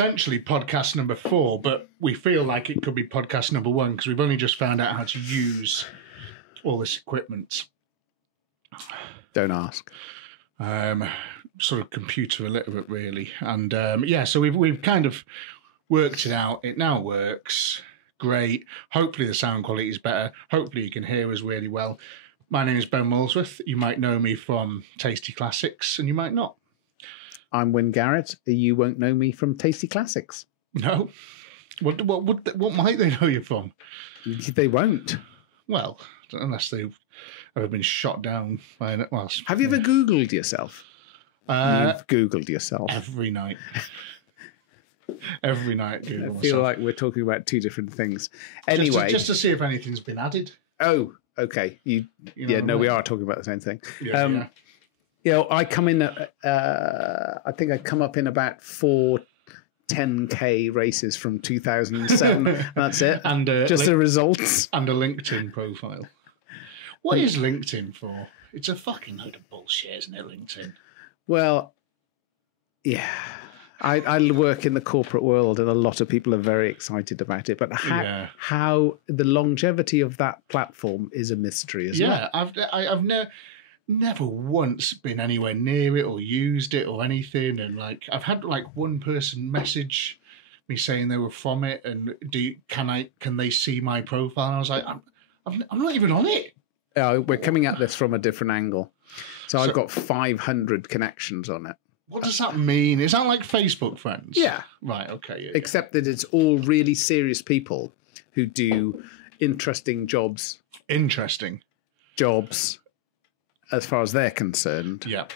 potentially podcast number 4, but we feel like it could be podcast number 1 because we've only just found out how to use all this equipment. Don't ask. Sort of computer illiterate, really. And so we've kind of worked it out. It now works. Great. Hopefully the sound quality is better. Hopefully you can hear us really well. My name is Ben Molesworth. You might know me from Tasty Classics, and you might not. I'm Wynne Garratt. You won't know me from Tasty Classics. No. What might they know you from? They won't. Well, unless they've ever been shot down by an... Well, have you ever Googled yourself? You've Googled yourself. Every night. Every night, Google I feel myself. like we're talking about two different things. Anyway, just to see if anything's been added. Oh, okay. We are talking about the same thing. Yeah. You know, I come in. I think I come up in about 4 10K races from 2007. That's it. And just the results and a LinkedIn profile. What is LinkedIn for? It's a fucking load of bullshit, isn't it? LinkedIn. Well, yeah. I work in the corporate world, and a lot of people are very excited about it. But how the longevity of that platform is a mystery, isn't it? Yeah, I've never once been anywhere near it or used it or anything. And like, I've had like one person message me saying they were from it, and can they see my profile? And I was like, I'm not even on it. We're coming at this from a different angle. So I've got 500 connections on it. What does that mean? Is that like Facebook friends? Yeah. Right, okay. Yeah, except that it's all really serious people who do interesting jobs. Interesting. Jobs, as far as they're concerned. Yeah.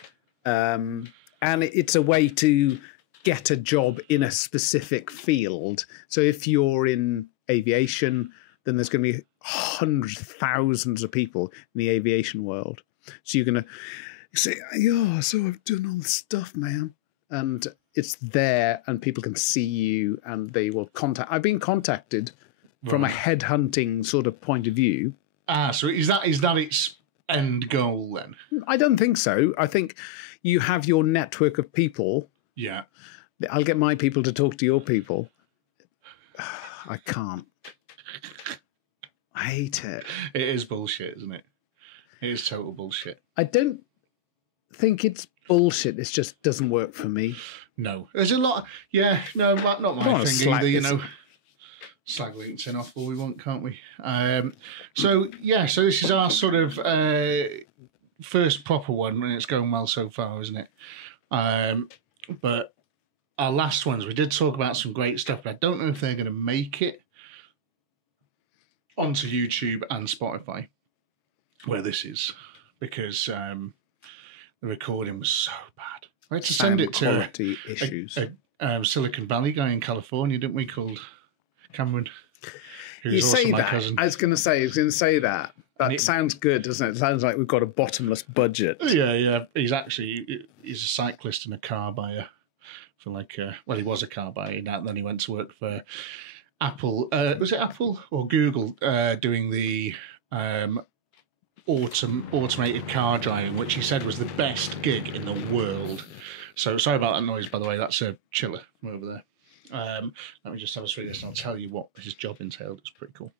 And it's a way to get a job in a specific field. So if you're in aviation, then there's going to be hundreds, thousands of people in the aviation world. So you're going to say, yeah, so I've done all this stuff, man. And it's there, and people can see you, and they will contact. I've been contacted from a headhunting sort of point of view. So is that its end goal then? I don't think so. I think you have your network of people. Yeah. I'll get my people to talk to your people. I can't. I hate it. It is bullshit, isn't it? It is total bullshit. I don't think it's bullshit. It just doesn't work for me. No. There's a lot. Not my thing either, you know. Slag LinkedIn off all we want, can't we? So this is our sort of first proper one, and it's going well so far, isn't it? But our last ones, we did talk about some great stuff, but I don't know if they're going to make it onto YouTube and Spotify, where this is, because the recording was so bad. I had to send it to quality issues. A Silicon Valley guy in California, didn't we, called Cameron? You say that. Cousin. I was going to say that. That sounds good, doesn't it? It sounds like we've got a bottomless budget. Yeah. He's a cyclist and a car buyer for he was a car buyer, and then he went to work for Apple. Was it Apple or Google doing the automated car driving, which he said was the best gig in the world. So sorry about that noise, by the way. That's a chiller from over there. Let me just have a read this, and I'll tell you what his job entailed. It's pretty cool.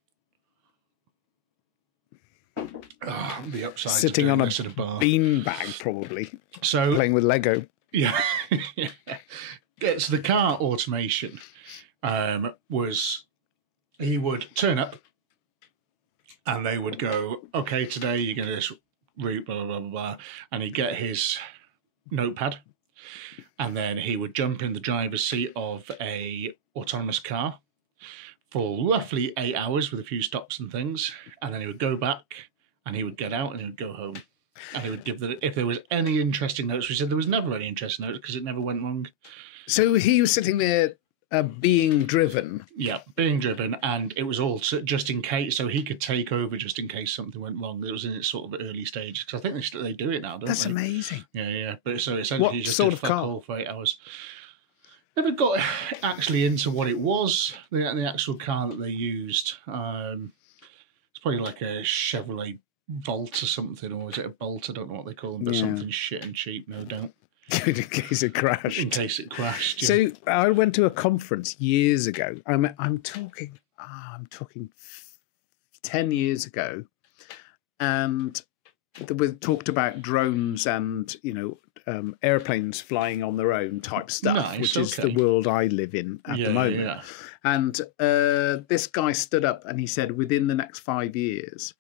The upside sitting on a beanbag, probably. So playing with Lego. Yeah. So the car automation was he would turn up, and they would go, okay, today you're going to this route, blah, blah, blah, blah, blah. And he'd get his notepad, and then he would jump in the driver's seat of a autonomous car for roughly 8 hours with a few stops and things. And then he would go back, and he would get out, and he would go home. And he would give if there was any interesting notes. We said there was never any interesting notes because it never went wrong. So he was sitting there being driven. Yeah, being driven, and it was all just in case, so he could take over just in case something went wrong. It was in its sort of early stages, because I think they do it now, don't That's they? That's amazing. Yeah. But so essentially, what you just sort did of fuck car? All for 8 hours. Never got actually into what it was, the actual car that they used. It's probably like a Chevrolet Bolt or something, or is it a Bolt? I don't know what they call them, but something shit and cheap, no doubt. in case it crashed. In case it crashed. Yeah. So I went to a conference years ago. I'm talking 10 years ago, and we talked about drones and airplanes flying on their own type stuff, which is the world I live in at the moment. Yeah. And this guy stood up and he said, within the next 5 years,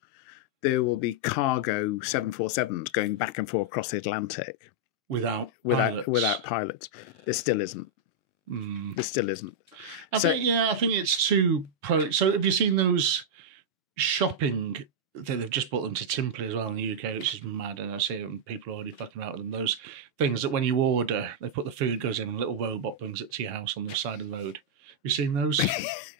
there will be cargo 747s going back and forth across the Atlantic without pilots. There still isn't. There still isn't. I think it's too. So have you seen those shopping? They've just bought them to Timpley as well in the UK, which is mad. And I see people are already fucking about with them. Those things that when you order, they put the food goes in and a little robot brings it to your house on the side of the road. Have you seen those?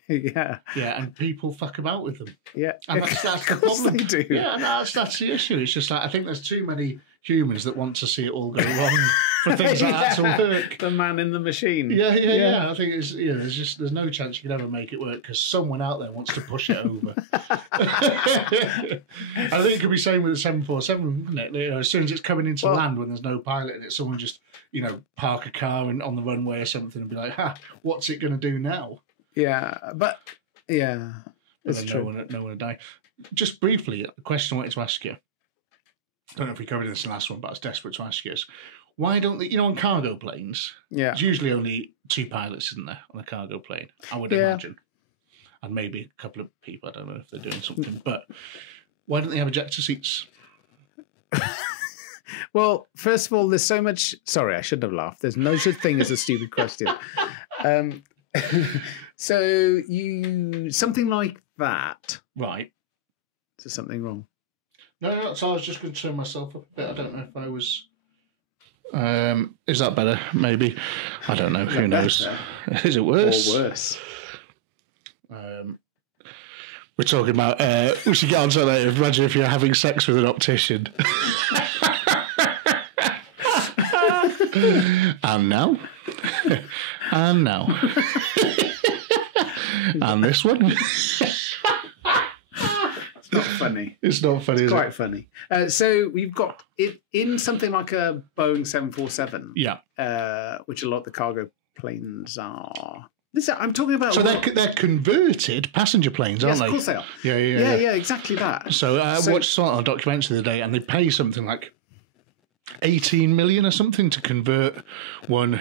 Yeah. Yeah, and people fuck about with them. Yeah. And that's the problem. They do. Yeah, that's the issue. It's just like, I think there's too many humans that want to see it all go wrong for things like that to work. The man in the machine. Yeah. I think there's no chance you can ever make it work because someone out there wants to push it over. I think it could be same with the 747, isn't it? As soon as it's coming into land when there's no pilot in it, someone just park a car on the runway or something and be like, what's it going to do now? Yeah, but it's true. No one would die. Just briefly, a question I wanted to ask you. I don't know if we covered this in the last one, but I was desperate to ask you is, why don't they, on cargo planes, there's usually only 2 pilots, isn't there, on a cargo plane, I would imagine. And maybe a couple of people, I don't know if they're doing something, but why don't they have ejector seats? Well, first of all, there's so much... Sorry, I shouldn't have laughed. There's no such thing as a stupid question. So something like that. Right. Is there something wrong? No, so I was just going to turn myself up a bit. I don't know if I was... is that better? Maybe. I don't know. Who knows? Is it worse? Or worse. We're talking about... we should get on to that later. Imagine if you're having sex with an optician. And now... And now. And this one. It's not funny. It's not funny. It's quite funny. So we've got it in something like a Boeing 747. Yeah. Which a lot of the cargo planes are. I'm talking about. So they're converted passenger planes, aren't they? Yes, of course they are. Yeah, exactly that. So I watched sort of a documentary the other day, and they pay something like 18 million or something to convert one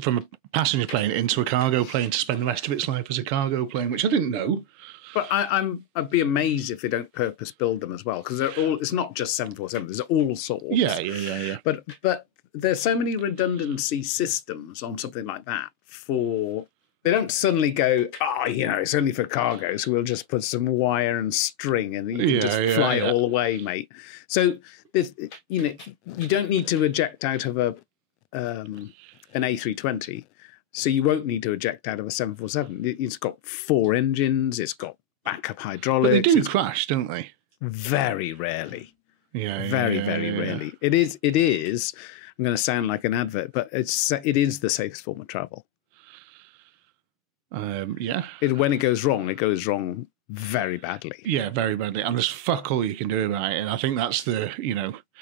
from a passenger plane into a cargo plane to spend the rest of its life as a cargo plane, which I didn't know. But I'd be amazed if they don't purpose build them as well, because they're all. It's not just 747. There's all sorts. Yeah. But there's so many redundancy systems on something like that. They don't suddenly go, it's only for cargo, so we'll just put some wire and string and you can just fly it all the way, mate. So there's, you don't need to eject out of an A320. So you won't need to eject out of a 747. It's got 4 engines. It's got backup hydraulics. But they do crash, don't they? Very rarely. Very rarely. Yeah. It is. I'm going to sound like an advert, but it is the safest form of travel. When it goes wrong very badly. Yeah, very badly. And there's fuck all you can do about it. And I think that's the,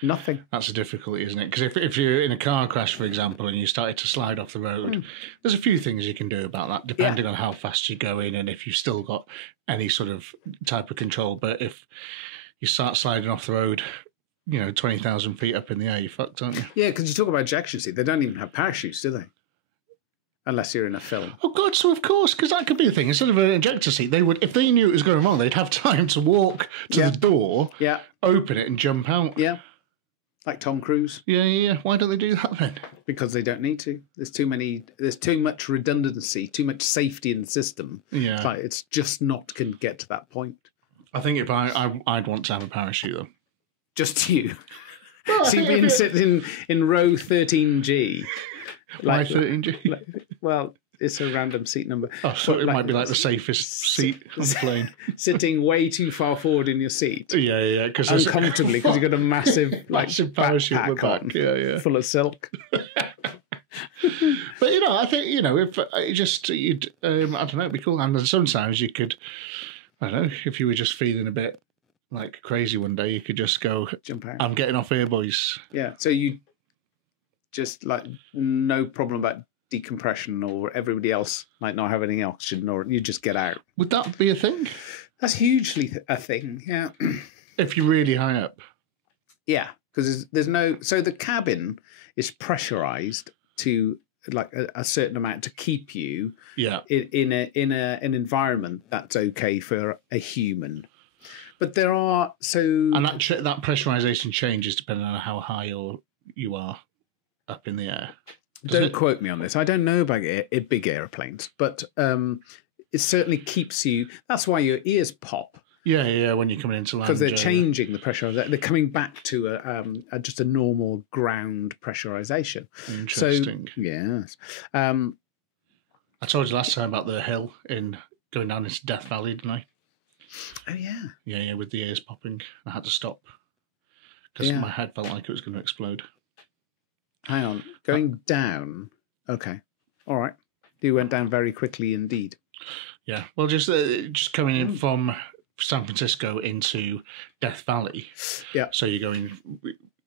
nothing. That's the difficulty, isn't it? Because if you're in a car crash, for example, and you started to slide off the road, there's a few things you can do about that, depending on how fast you're going and if you've still got any sort of type of control. But if you start sliding off the road, 20,000 feet up in the air, you're fucked, aren't you? Yeah, because you talk about ejection seat. They don't even have parachutes, do they? Unless you're in a film. Oh, God, so of course, because that could be the thing. Instead of an ejector seat, they would, if they knew it was going wrong, they'd have time to walk to the door, open it and jump out. Yeah. Like Tom Cruise. Yeah. Why don't they do that then? Because they don't need to. There's too much redundancy, too much safety in the system. Yeah. It's just not going to get to that point. I think if I'd want to have a parachute, though. Just you. Well, so you've been sitting in row 13G. Why 13G? Well, it's a random seat number. Oh, so it might be like the safest seat on the plane. Sitting way too far forward in your seat. Yeah. Uncomfortably, because you've got a massive parachute at the back. Yeah. Full of silk. But, I think, if you'd, I don't know, it'd be cool. And sometimes you could, I don't know, if you were just feeling a bit like crazy one day, you could just go, jump out. I'm getting off here, boys. Yeah. So you just like no problem about decompression, or everybody else might not have any oxygen, or you just get out. Would that be a thing? That's hugely a thing, yeah. If you're really high up? Yeah, because there's no... So the cabin is pressurized to like a certain amount to keep you in an environment that's okay for a human. But there are... And that pressurization changes depending on how high you are up in the air. Don't quote me on this. I don't know about big airplanes, but it certainly keeps you... That's why your ears pop. Yeah, when you're coming into land. Because they're changing the pressure. They're coming back to just a normal ground pressurization. Interesting. So, yes. I told you last time about the hill in going down into Death Valley, didn't I? Oh, yeah. Yeah, with the ears popping. I had to stop because my head felt like it was going to explode. Hang on. Going down. Okay. All right. You went down very quickly indeed. Yeah. Well, just coming in from San Francisco into Death Valley. Yeah. So you're going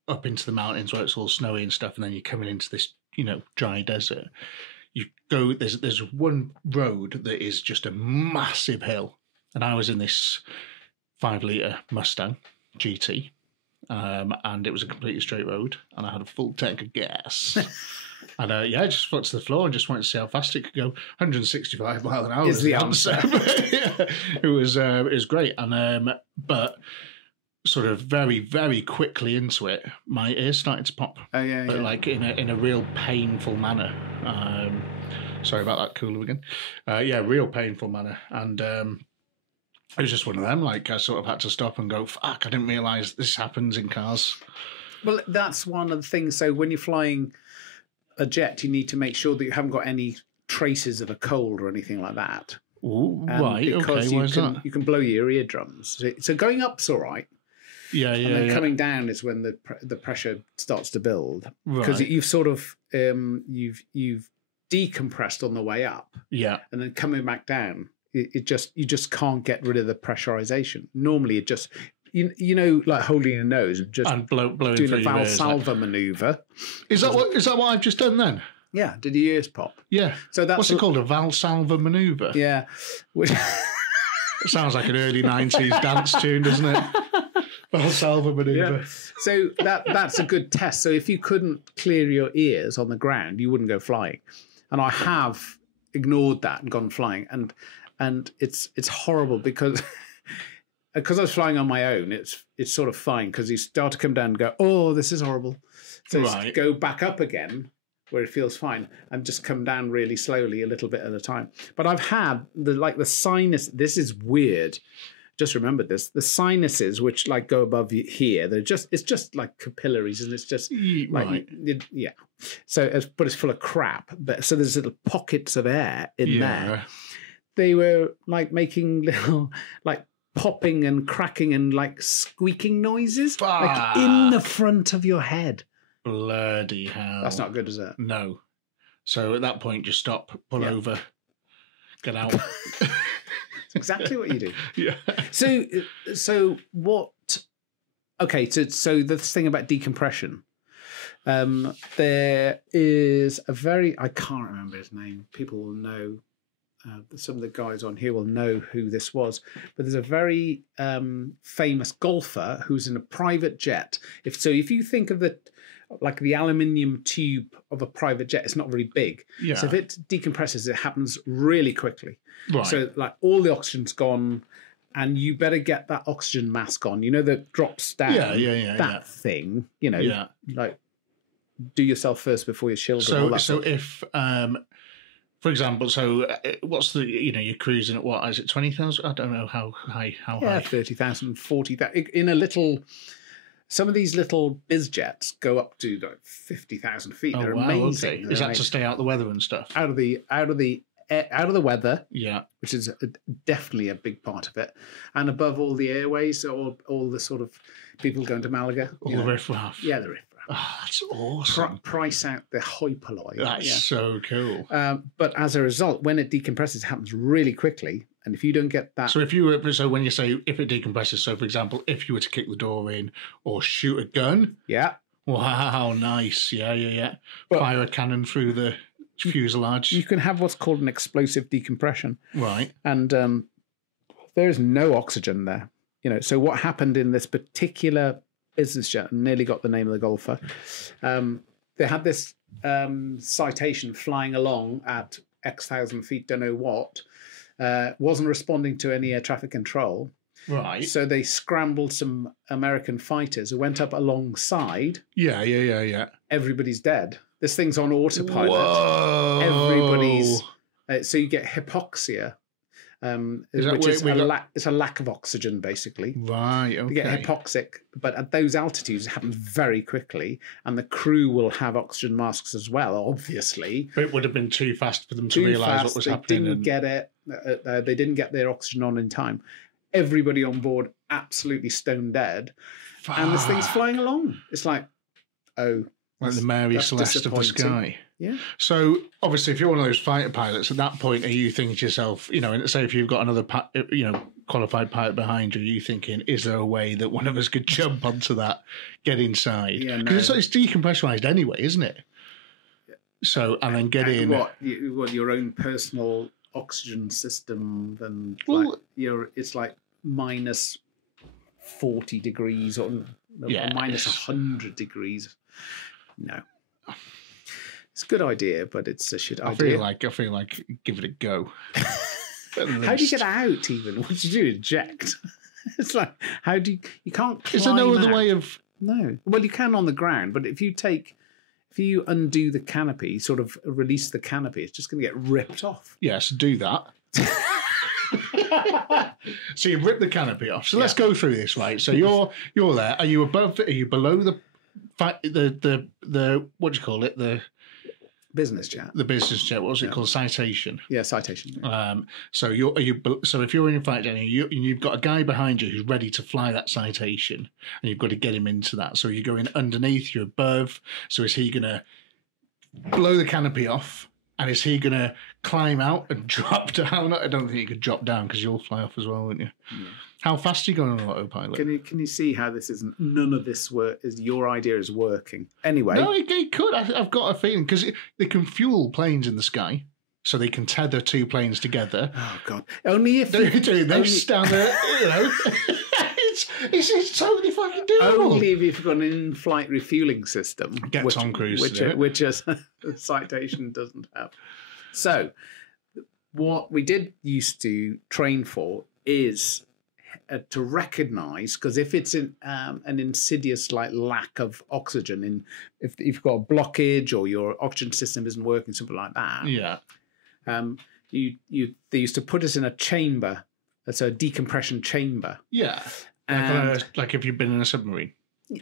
up into the mountains where it's all snowy and stuff, and then you're coming into this, dry desert. You go. There's one road that is just a massive hill, and I was in this 5-litre Mustang GT. And it was a completely straight road, and I had a full tank of gas. And I just fell to the floor and just wanted to see how fast it could go. 165 miles an hour is the answer. It was great, and but sort of very, very quickly into it, my ears started to pop. Oh yeah, but like in a real painful manner. Sorry about that, cooler again. Real painful manner, and. It was just one of them. Like I sort of had to stop and go, "Fuck! I didn't realise this happens in cars." Well, that's one of the things. So when you're flying a jet, you need to make sure that you haven't got any traces of a cold or anything like that. Ooh, right. Okay. Why is that? You can blow your eardrums. So going up's all right. Yeah. And then coming down is when the pressure starts to build, because right. you've sort of you've decompressed on the way up. Yeah. And then coming back down. You just can't get rid of the pressurization. Normally, it just like holding your nose and blowing doing a Valsalva maneuver. Is that what I've just done then? Yeah. Did your ears pop? Yeah. So that's what's it called? A Valsalva maneuver. Yeah. It sounds like an early 90s dance tune, doesn't it? Valsalva maneuver. Yeah. So that's a good test. So if you couldn't clear your ears on the ground, you wouldn't go flying. And I have ignored that and gone flying, and it's horrible because I was flying on my own. It's sort of fine because you start to come down and go, oh, this is horrible. So you go back up again where it feels fine and just come down really slowly, a little bit at a time. But I've had the sinus. This is weird. Just remembered this. The sinuses, which like go above here, it's just like capillaries, and it's just like yeah. So but it's full of crap. But so there's little pockets of air in there. They were like making little like popping and cracking and like squeaking noises like in the front of your head. Bloody hell. That's not good, is it? No. So at that point, just stop, pull over, get out. That's exactly what you do. Yeah. So what... Okay, so the thing about decompression... there is a very... I can't remember his name. People will know... some of the guys on here will know who this was, but there's a very famous golfer who's in a private jet. If you think of the aluminium tube of a private jet, it's not very big. Yeah. So if it decompresses, it happens really quickly. Right. So like all the oxygen's gone, and you better get that oxygen mask on. That drops down. That thing. Like do yourself first before your children. So if for example, what's the, you're cruising at what, is it 20,000? I don't know how high. 30,000, 40,000. In a little, some of these little biz jets go up to like 50,000 feet. They're amazing. Okay. Is that to stay out the weather and stuff? Out of the weather. Yeah. Which is definitely a big part of it. And above all the airways, all the sort of people going to Malaga. All the riffraff. Yeah, the riffraff. Oh, that's awesome. Price out the hoi polloi. That's so cool. But as a result, when it decompresses, it happens really quickly. And if you don't get that... So when you say if it decompresses, so for example, if you were to kick the door in or shoot a gun... Yeah. Wow, nice. Yeah. Well, fire a cannon through the fuselage. You can have what's called an explosive decompression. Right. And there is no oxygen there. So what happened in this particular business jet, nearly got the name of the golfer, they had this citation flying along at X thousand feet, don't know what, wasn't responding to any air traffic control. Right. So they scrambled some American fighters who went up alongside. Yeah. Everybody's dead. This thing's on autopilot. Whoa. Everybody's... so you get hypoxia, which is it's a lack of oxygen, basically. Right, okay. You get hypoxic, but at those altitudes, it happens very quickly, and the crew will have oxygen masks as well, obviously. But it would have been too fast for them to realise what was happening. They didn't get it. They didn't get their oxygen on in time. Everybody on board absolutely stone dead, and this thing's flying along. It's like, oh... Like the Mary Celeste of the sky. Yeah. So obviously, if you're one of those fighter pilots, at that point, are you thinking to yourself, and say if you've got another, qualified pilot behind you, are you thinking, is there a way that one of us could jump onto that, get inside? Yeah, because it's decompressurized anyway, isn't it? So and then get in. What your own personal oxygen system? Then it's like minus 40 degrees or minus 100 degrees. No, it's a good idea, but it's a shit idea. I feel like give it a go. How do you get out? Even what do you do? Eject? It's like how do you can't. Is there no other way of? No. Well, you can on the ground, but if you undo the canopy, sort of release the canopy, it's just going to get ripped off. Yes, do that. So you rip the canopy off. So let's go through this, right? So you're there. Are you above? Are you below the what do you call it? The business jet. The business jet. What was it called? Citation. Yeah, citation. So if you're in a fight jet and you've got a guy behind you who's ready to fly that citation, and you've got to get him into that. So you're going underneath. You're above. So is he going to blow the canopy off? And is he going to climb out and drop down? I don't think you could drop down because you'll fly off as well, wouldn't you? Yeah. How fast are you going on autopilot? Can you see how this isn't? None of this is your idea is working. Anyway, no, it could. I've got a feeling because they can fuel planes in the sky, so they can tether two planes together. Oh God! Only if they're doing this down there, It's totally fucking doable. Only if you've got an in-flight refueling system. Get Tom Cruise which a citation doesn't have. So, what we did used to train for is to recognise, because if it's an insidious like lack of oxygen, if you've got a blockage or your oxygen system isn't working, something like that. Yeah. They used to put us in a chamber. That's a decompression chamber. Yeah. Like if you've been in a submarine.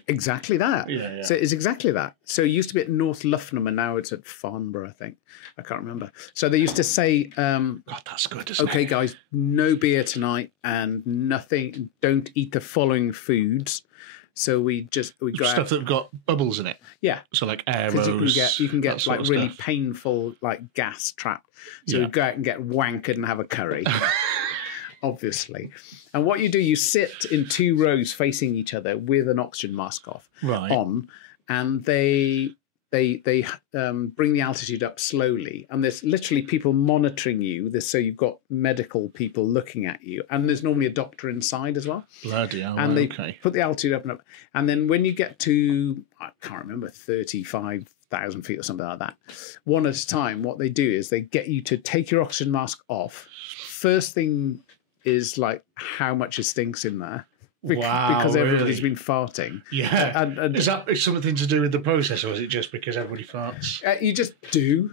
Exactly that. Yeah. So it's exactly that. So it used to be at North Luffenham and now it's at Farnborough, I think. I can't remember. So they used to say, God, that's good, isn't it? Okay, guys, no beer tonight and nothing. Don't eat the following foods. So we go stuff out. that have got bubbles in it. Yeah. So like arrows. You can get like really painful like gas trapped. So we go out and get wankered and have a curry. Obviously. And what you do, you sit in two rows facing each other with an oxygen mask on, and they bring the altitude up slowly. And there's literally people monitoring you. So you've got medical people looking at you, and there's normally a doctor inside as well. Bloody hell! And they put the altitude up and up. And then when you get to, I can't remember, 35,000 feet or something like that, one at a time, what they do is they get you to take your oxygen mask off. First thing is like how much it stinks in there. Because everybody's been farting. Yeah. And is that something to do with the process, or is it just because everybody farts? You just do.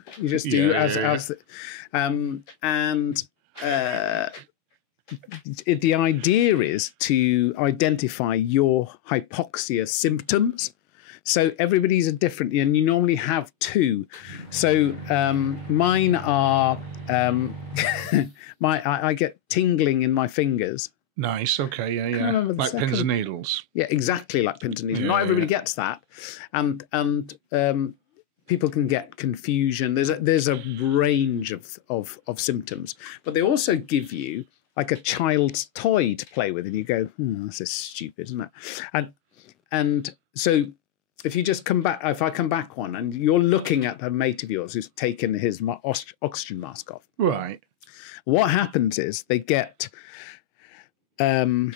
The idea is to identify your hypoxia symptoms. So everybody's different, and you normally have two. So mine are I get tingling in my fingers. Nice. Okay. Yeah. Like pins and needles. Yeah, exactly like pins and needles. Not everybody gets that, and people can get confusion. There's a range of symptoms, but they also give you like a child's toy to play with, and you go, this is stupid, isn't it? And so if you just come back, if I come back one, and you're looking at a mate of yours who's taken his oxygen mask off, Right. what happens is they get fixated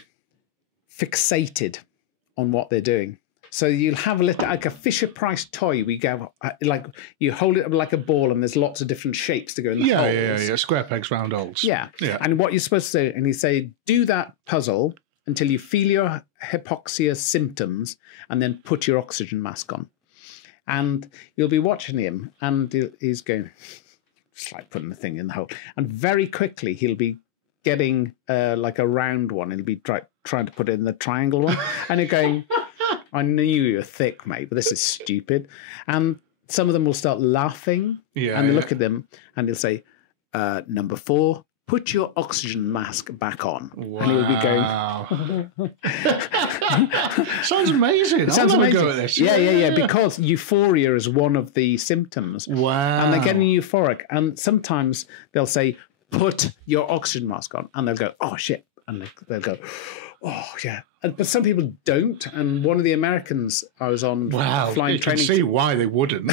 on what they're doing. So you'll have a little, like a Fisher Price toy. We go like you hold it up like a ball, and there's lots of different shapes to go in the holes. Yeah. Square pegs, round holes. Yeah. Yeah. And what you're supposed to do, and you say, do that puzzle until you feel your hypoxia symptoms, and then put your oxygen mask on. And you'll be watching him, and he's going, just like putting the thing in the hole. And very quickly, he'll be getting like a round one. He'll be trying to put it in the triangle one. And you're going, I knew you were thick, mate, but this is stupid. And some of them will start laughing. Yeah. And they look at them, and he'll say, number 4, put your oxygen mask back on. Wow. And he'll be going... Sounds amazing. It sounds amazing. Go at this. Yeah. Because euphoria is one of the symptoms. Wow. And they're getting euphoric. And sometimes they'll say, put your oxygen mask on. And they'll go, oh, shit. And they'll go, oh, yeah. But some people don't. And one of the Americans I was on flying training... You can see why they wouldn't.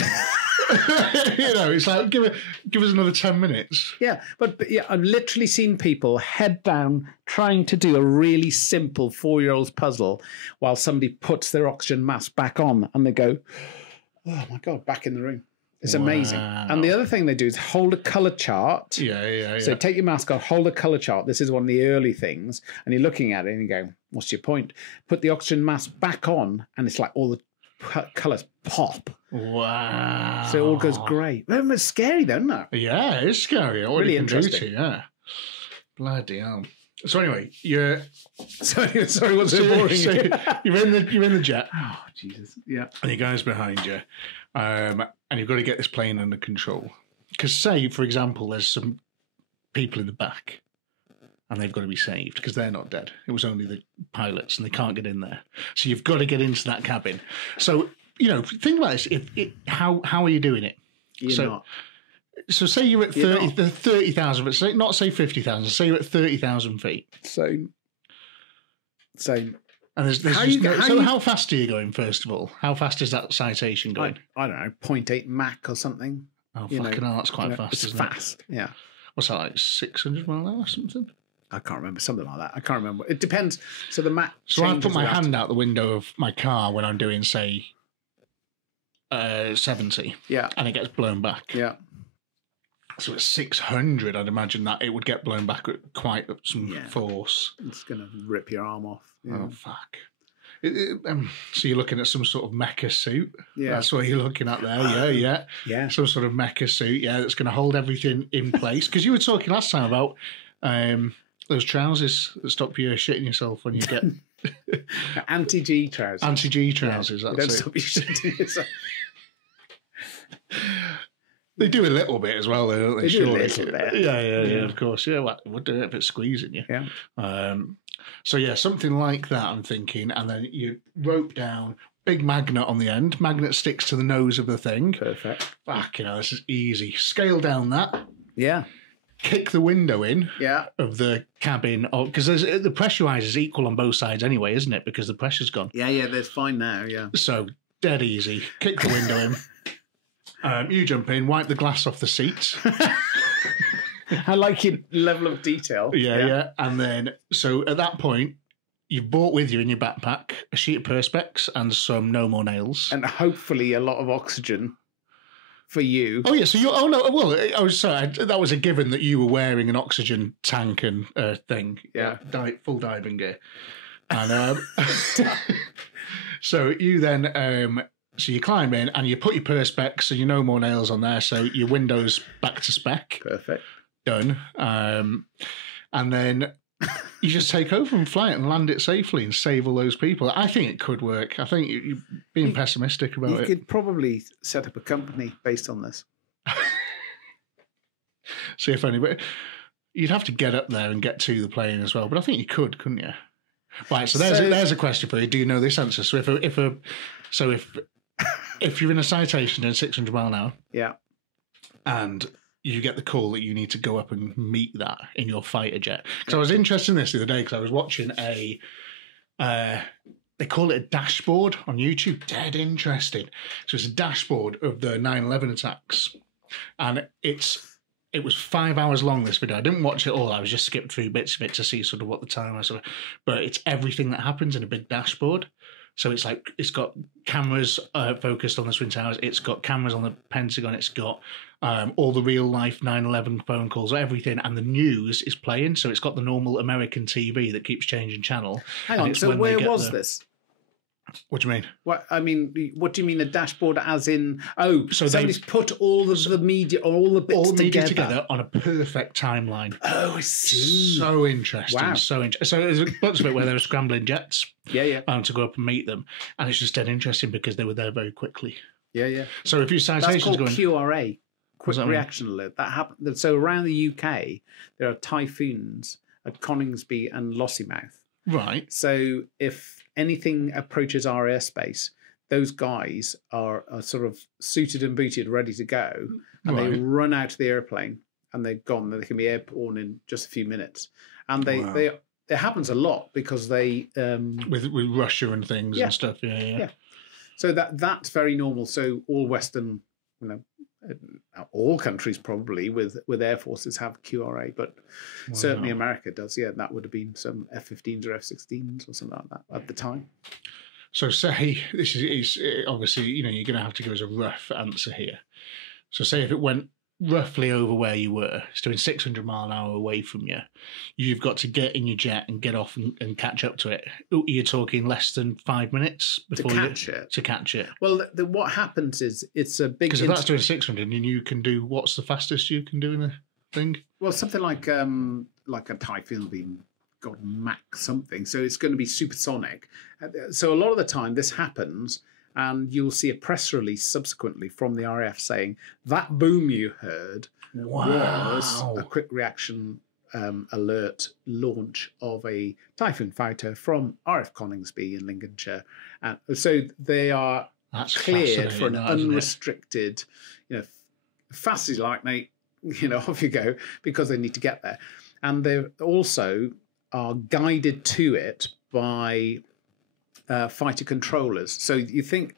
It's like, give us another 10 minutes. Yeah, but I've literally seen people head down trying to do a really simple 4-year-old's puzzle while somebody puts their oxygen mask back on, and they go, oh my God, back in the room. It's amazing. And the other thing they do is hold a colour chart. Yeah. So take your mask off, hold a colour chart. This is one of the early things. And you're looking at it and you go, what's your point? Put the oxygen mask back on, and it's like all the colours pop. Wow. So it all goes grey. It's scary, though, isn't it? Yeah, it's scary. What really it can interesting. do to you, yeah. Bloody hell. So anyway, you're... Sorry, what's so boring? So you're in the jet. Oh, Jesus. Yeah. And your guy's behind you. And you've got to get this plane under control. Because say, for example, there's some people in the back and they've got to be saved because they're not dead. It was only the pilots and they can't get in there. So you've got to get into that cabin. So, think about this. How are you doing it? You're not. So say you're at 30,000, but not say 50,000. Say you're at 30,000 feet. So And there's how fast are you going, first of all? How fast is that citation going? I don't know, 0.8 Mach or something. Oh, fucking hell, that's quite fast, it's isn't fast, it? yeah. What's that, like 600 mile an hour or something? I can't remember, something like that. I can't remember. It depends. So the Mach So I put my hand out the window of my car when I'm doing, say, 70. Yeah. And it gets blown back. Yeah. So at 600, I'd imagine that it would get blown back at quite some force. It's going to rip your arm off. Yeah. Oh, fuck. So you're looking at some sort of mecha suit. Yeah. That's what you're looking at there. Yeah. Some sort of mecha suit, that's going to hold everything in place. Because you were talking last time about those trousers that stop you shitting yourself when you get... Anti-G trousers. Anti-G trousers, that's don't it. stop you shitting yourself. They do a little bit as well, though, don't they? They do a little bit. Yeah, of course. Yeah, well, it would do it if it's squeezing you. Yeah. So, yeah, something like that, I'm thinking. And then you rope down, big magnet on the end. Magnet sticks to the nose of the thing. Perfect. Fuck, this is easy. Scale down that. Yeah. Kick the window in Yeah. of the cabin. Because the pressurizer is equal on both sides anyway, isn't it? Because the pressure's gone. Yeah, that's fine now, yeah. So, dead easy. Kick the window in. You jump in, wipe the glass off the seats. I like your level of detail. Yeah. And then, so at that point, you've brought with you in your backpack a sheet of Perspex and some No More Nails. And hopefully a lot of oxygen for you. Oh, yeah. So you, oh, no. Well, I was sorry. That was a given that you were wearing an oxygen tank and thing. Yeah. Full diving gear. And so you then... So you climb in and you put your Perspex and your No More Nails on there, so your window's back to spec. Perfect. Done. And then you just take over and fly it and land it safely and save all those people. I think it could work. I think you're being pessimistic about it. You could probably set up a company based on this. See if anybody... You'd have to get up there and get to the plane as well, but I think you could, couldn't you? Right, so there's a question for you. Do you know this answer? So if you're in a citation at 600 mile an hour, yeah, and you get the call that you need to go up and meet that in your fighter jet. Because I was interested in this the other day because I was watching a they call it a dashboard on YouTube. Dead interesting. So it's a dashboard of the 9/11 attacks. And it was 5 hours long, this video. I didn't watch it all. I was just skipped through bits of it to see sort of what the time was. But it's everything that happens in a big dashboard. So it's like, it's got cameras focused on the Twin Towers. It's got cameras on the Pentagon. It's got all the real life 9/11 phone calls, everything. And the news is playing. So it's got the normal American TV that keeps changing channel. Hang on, so where was this? What do you mean? What do you mean a dashboard as in, so somebody's put all of the media, all the bits together on a perfect timeline. Oh, I see. So interesting. Wow. So interesting. So there's a bunch of it where they were scrambling jets to go up and meet them. And it's just dead interesting because they were there very quickly. Yeah. So if your citation's going... going... That's called QRA, Quick Reaction Alert. That happened. So around the UK, there are typhoons at Coningsby and Lossiemouth. Right. So if anything approaches our airspace, those guys are sort of suited and booted, ready to go, and they run out of the airplane and they're gone. They can be airborne in just a few minutes, and it happens a lot because they with Russia and things and stuff. Yeah. So that's very normal. So all Western, all countries probably with air forces have QRA, but certainly America does. Yeah, that would have been some F-15s or F-16s or something like that at the time. So say this is obviously, you're going to have to give us a rough answer here. So say if it went roughly over where you were, it's doing 600 mile an hour away from you, you've got to get in your jet and get off and catch up to it. You're talking less than 5 minutes before to catch it. Well, what happens is it's a big... Because if that's doing 600 and you can do... What's the fastest you can do in a thing? Well, something like a Typhoon being got Mach something. So it's going to be supersonic. So a lot of the time this happens... And you'll see a press release subsequently from the RAF saying that boom you heard was a quick reaction alert launch of a Typhoon fighter from RAF Coningsby in Lincolnshire. And so they are cleared for an unrestricted, fast as lightning, off you go, because they need to get there. And they also are guided to it by... fighter controllers. So you think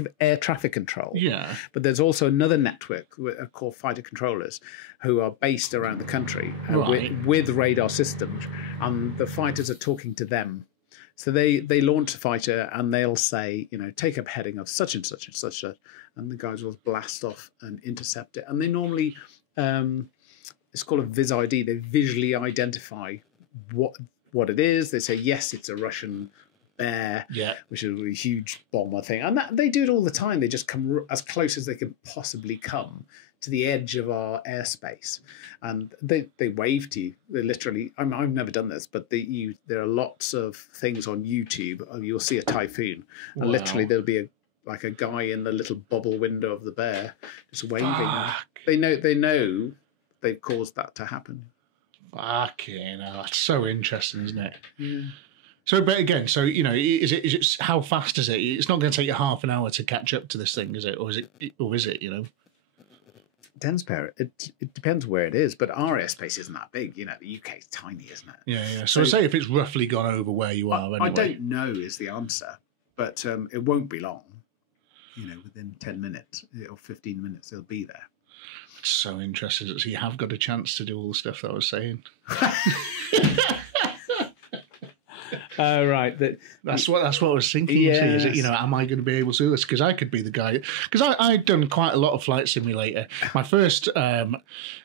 of air traffic control, but there's also another network called fighter controllers who are based around the country with radar systems, and the fighters are talking to them. So they launch a fighter and they'll say, take up heading of such and such and such, and the guys will blast off and intercept it. And they normally, it's called a vis ID. They visually identify what it is. They say, yes, it's a Russian Bear, which is a huge bomber thing, and they do it all the time. They just come as close as they can possibly come to the edge of our airspace, and they wave to you. They literally, I've never done this, but there are lots of things on YouTube. You'll see a Typhoon, and literally there'll be a guy in the little bubble window of the Bear just waving. They know they've caused that to happen. Fucking hell, that's so interesting, isn't it? Yeah. So, but again, is it how fast is it? It's not going to take you half an hour to catch up to this thing, is it? Or is it? It depends where it is, but our airspace isn't that big. The UK is tiny, isn't it? Yeah. So say if it's roughly gone over where you are. Anyway. I don't know is the answer, but it won't be long. Within 10 minutes or 15 minutes, they'll be there. It's so interesting. So you have got a chance to do all the stuff that I was saying. Right. That's what I was thinking. Yes. Is it, am I going to be able to do this? Because I could be the guy. Because I'd done quite a lot of Flight Simulator. My first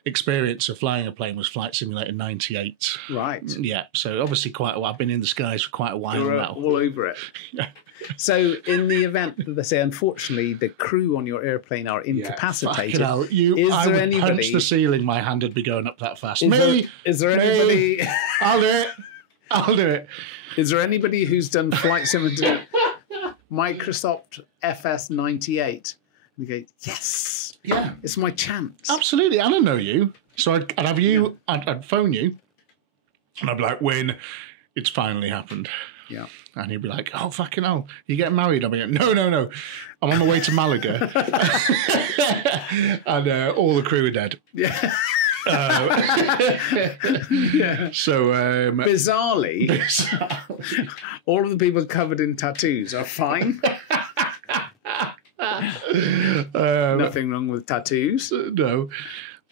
experience of flying a plane was Flight Simulator 98. Right. Yeah. So obviously quite a while. I've been in the skies for quite a while now. All over it. So in the event that they say, unfortunately, the crew on your airplane are incapacitated, I would punch the ceiling. My hand would be going up that fast. Is there anybody? I'll do it. Is there anybody who's done Flight Simulator Microsoft FS98? And you go, yes, it's my chance. Absolutely, I don't know you, so I'd have you. I'd phone you, and I'd be like, "Wynne, it's finally happened." Yeah, and he'd be like, "Oh fucking hell, you getting married?" I'll be like, "No, I'm on my way to Malaga," and all the crew are dead. Yeah. Yeah. So Bizarrely, all of the people covered in tattoos are fine. Nothing wrong with tattoos. no.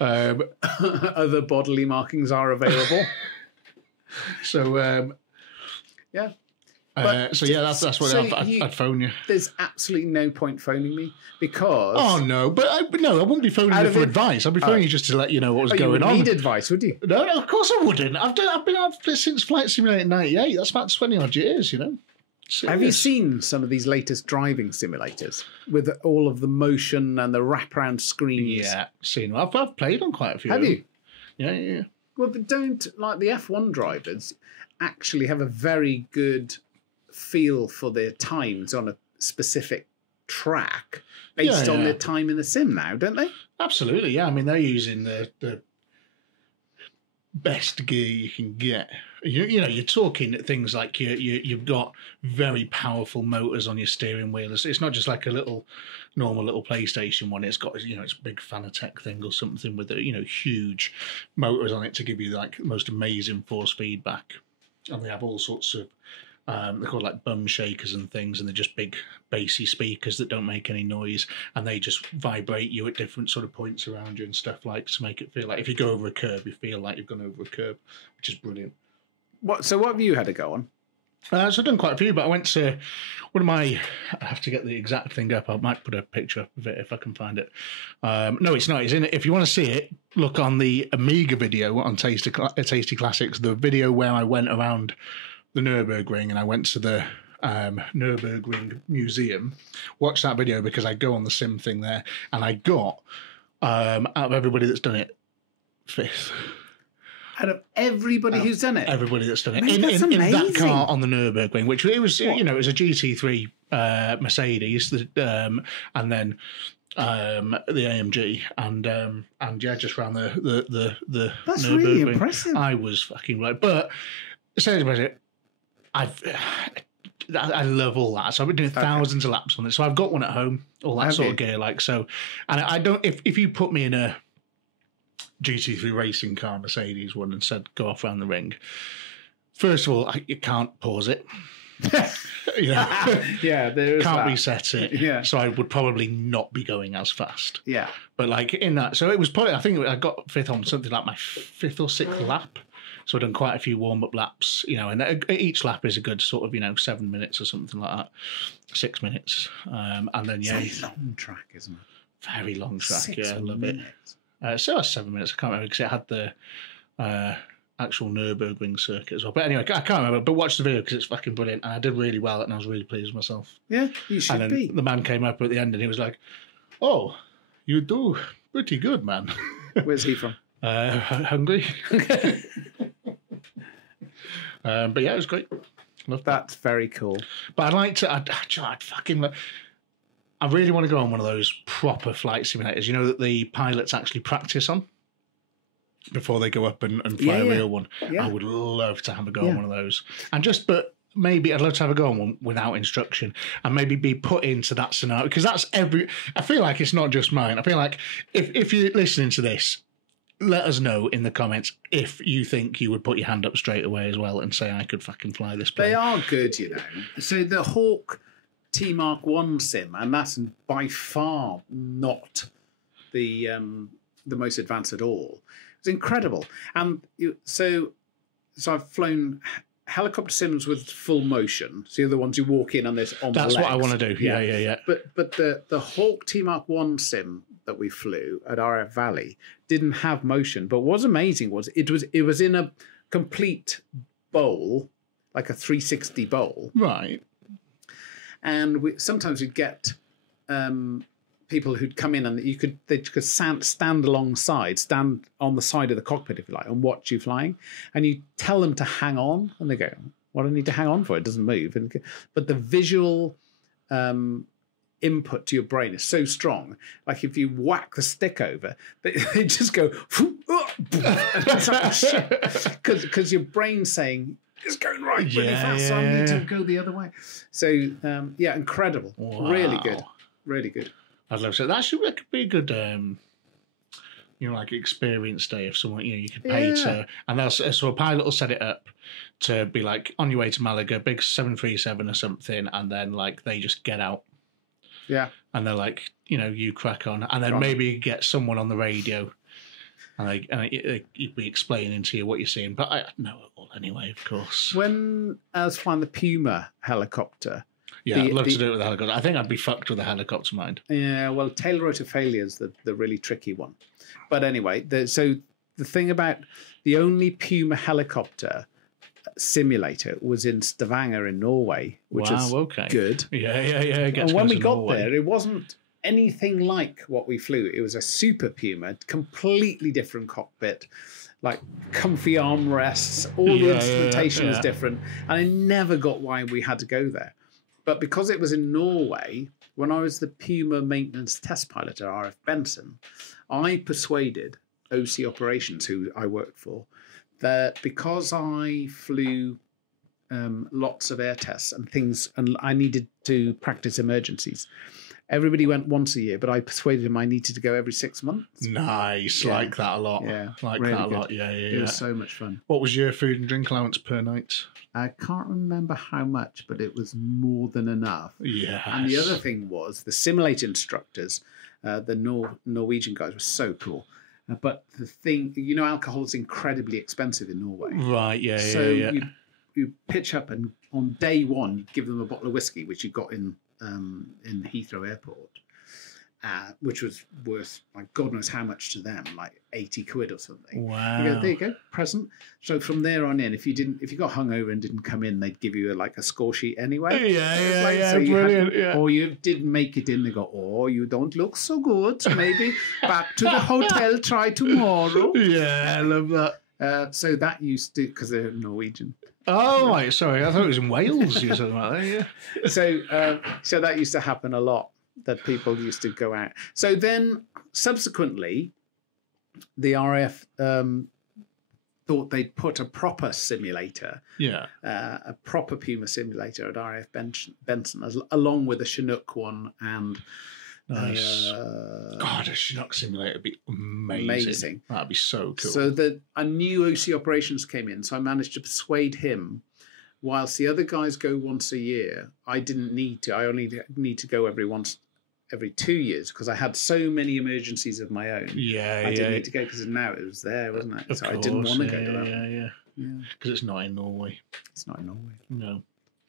Other bodily markings are available. So Yeah. so yeah, that's what so I'd phone you. There's absolutely no point phoning me because. Oh no, but I wouldn't be phoning you for advice. I'd be phoning you just to let you know what was you going wouldn't on. Need advice, would you? No, of course I wouldn't. I've been on since Flight Simulator '98. That's about 20 odd years, you know. Serious. Have you seen some of these latest driving simulators with all of the motion and the wraparound screens? Yeah, seen them. I've played on quite a few. Have you? Yeah. Well, but don't like the F1 drivers actually have a very good feel for their times on a specific track based on their time in the sim now, don't they? Absolutely, yeah. I mean, they're using the best gear you can get. You know, you're talking things like you've got very powerful motors on your steering wheel. It's not just like a normal little PlayStation one. It's got, you know, it's a big Fanatec thing or something with huge motors on it to give you like the most amazing force feedback. And they have all sorts of they're called like bum shakers and things, and they're just big bassy speakers that don't make any noise, and they just vibrate you at different sort of points around you and stuff, like to make it feel like if you go over a curb, you feel like you've gone over a curb, which is brilliant. So what have you had to go on? So I've done quite a few, but I went to one of my. I have to get the exact thing up. I might put a picture up of it if I can find it. No, it's not. It's in it. If you want to see it, look on the Amiga video on Tasty Classics. The video where I went around the Nürburgring and I went to the Nürburgring Museum. Watch that video because I go on the sim thing there, and I got out of everybody that's done it, 5th. Out of everybody who's done it, everybody that's done it Mate, in that car on the Nürburgring, which it was, it was a GT3 Mercedes, and then the AMG, and yeah, just around the that's Nürburgring. really impressive. I was fucking right, but seriously, I love all that. So I've been doing thousands of laps on it. So I've got one at home, all that sort of gear, like so. And I don't. If you put me in a GT3 racing car Mercedes one and said go off around the ring, first of all, you can't pause it. Yeah, there is can't that. Reset it. Yeah, so I would probably not be going as fast. Yeah, but like in that, so it was probably, I think I got 5th on something like my 5th or 6th lap. So I've done quite a few warm-up laps, and each lap is a good sort of, 7 minutes or something like that, 6 minutes. And then, it's a long track, isn't it? Very long track, 6 I love minutes. it. So that's 7 minutes, I can't remember, because it had the actual Nürburgring circuit as well. But anyway, I can't remember, but watch the video because it's fucking brilliant. And I did really well, and I was really pleased with myself. Yeah, you should and then be. The man came up at the end and he was like, "Oh, you do pretty good, man." Where's he from? Hungary. But yeah, it was great. Loved that. That's very cool. But I really want to go on one of those proper flight simulators, that the pilots actually practice on before they go up and fly a real one. Yeah. I would love to have a go on one of those. But maybe I'd love to have a go on one without instruction and maybe be put into that scenario, because that's I feel like it's not just mine. I feel like if you're listening to this, let us know in the comments if you think you would put your hand up straight away as well and say, I could fucking fly this plane. They are good, So the Hawk T-Mark 1 sim, and that's by far not the most advanced at all. It's incredible. And so I've flown helicopter sims with full motion. So you're the ones who walk in on this on That's the legs. what I want to do. Yeah. But the Hawk T-Mark 1 sim that we flew at RF Valley didn't have motion. But what's amazing was it was in a complete bowl, like a 360 bowl. Right. And sometimes we'd get people who'd come in and they could stand alongside, stand on the side of the cockpit, if you like, and watch you flying. And you tell them to hang on, and they go, "What do I need to hang on for? It doesn't move." But the visual input to your brain is so strong. Like if you whack the stick over, they just go, because your brain's saying, it's going right really fast, so I need to go the other way. So, incredible. Wow. Really good. Really good. I'd love to. That could be a good like experience day if someone, you could pay to, and so a pilot will set it up to be like on your way to Malaga, big 737 or something, and then like they just get out. Yeah. And they're like, you crack on, and then maybe get someone on the radio. And you'd be explaining to you what you're seeing, but I know it all anyway, of course. When I was flying the Puma helicopter, I'd love to do it with a helicopter. I think I'd be fucked with a helicopter, mind. Yeah, well, tail rotor failure is the really tricky one. But anyway, so the thing about the only Puma helicopter simulator was in Stavanger in Norway, which is good. Yeah. And when we got there, it wasn't anything like what we flew. It was a super Puma, completely different cockpit, like comfy armrests, all the instrumentation was different, and I never got why we had to go there. But because it was in Norway, when I was the Puma maintenance test pilot at RF Benson, I persuaded OC Operations, who I worked for, that because I flew lots of air tests and things, and I needed to practice emergencies, everybody went once a year, but I persuaded him I needed to go every 6 months. Nice. Like that a lot. Yeah. Like really that a good. lot. Yeah. It was so much fun. What was your food and drink allowance per night? I can't remember how much, but it was more than enough. Yeah. And the other thing was the simulator instructors, the Norwegian guys were so cool. But the thing, alcohol is incredibly expensive in Norway. Right, yeah. So you pitch up, and on day one, you give them a bottle of whiskey, which you got in Heathrow Airport, which was worth, like, God knows how much to them, like 80 quid or something. Wow. You go, there you go, present. So from there on in, if you got hungover and didn't come in, they'd give you a score sheet anyway. Yeah, so brilliant. Or you didn't make it in, they go, oh, you don't look so good. Maybe back to the hotel, try tomorrow. Yeah, I love that. So that used to, because they're Norwegian. Oh, right, sorry. I thought it was in Wales you were talking about that, yeah. So that used to happen a lot, that people used to go out. So then, subsequently, the RAF thought they'd put a proper simulator, a proper Puma simulator at RAF Benson, along with a Chinook one and... Nice. God, a Chinook simulator would be amazing. That'd be so cool. So a new OC Operations came in, so I managed to persuade him. Whilst the other guys go once a year, I didn't need to. I only need to go every 2 years because I had so many emergencies of my own. Yeah, I didn't need to go because now it was there, wasn't it? Of so course, I didn't want to go to that. Yeah. Because it's not in Norway. It's not in Norway. No.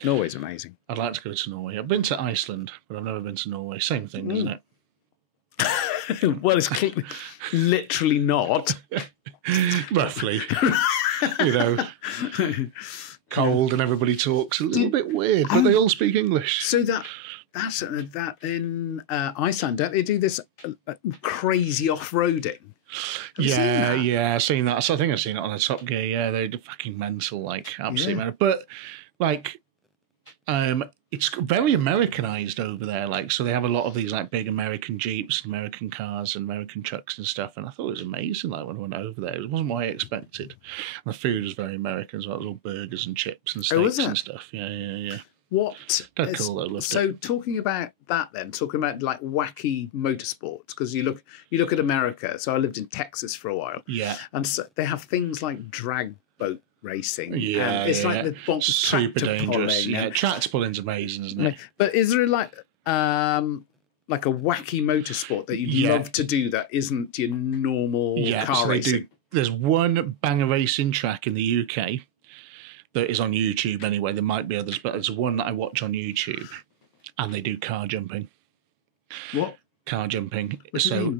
Norway's amazing. I'd like to go to Norway. I've been to Iceland, but I've never been to Norway. Same thing, isn't it? Well, it's literally not. Roughly. Cold and everybody talks a little bit weird, but they all speak English. So that's in Iceland, don't they do this crazy off-roading? Yeah, I've seen that. So I think I've seen it on a Top Gear. Yeah, they're fucking mental, absolutely mental. But it's very Americanized over there. So they have a lot of these big American Jeeps, American cars, and American trucks and stuff. And I thought it was amazing. When I went over there, it wasn't what I expected. And the food was very American as well. It was all burgers and chips and steaks and stuff. Yeah. What? That's cool. I loved it. So talking about that, then talking about wacky motorsports, because you look at America. So I lived in Texas for a while. Yeah, and so they have things like drag boat racing. Yeah, it's like the super dangerous. Pulling. Yeah, tractor pulling's amazing, isn't it? But is there a wacky motorsport that you'd love to do that isn't your normal car racing? There's one banger racing track in the UK that is on YouTube anyway. There might be others, but there's one that I watch on YouTube, and they do car jumping. What? Car jumping. So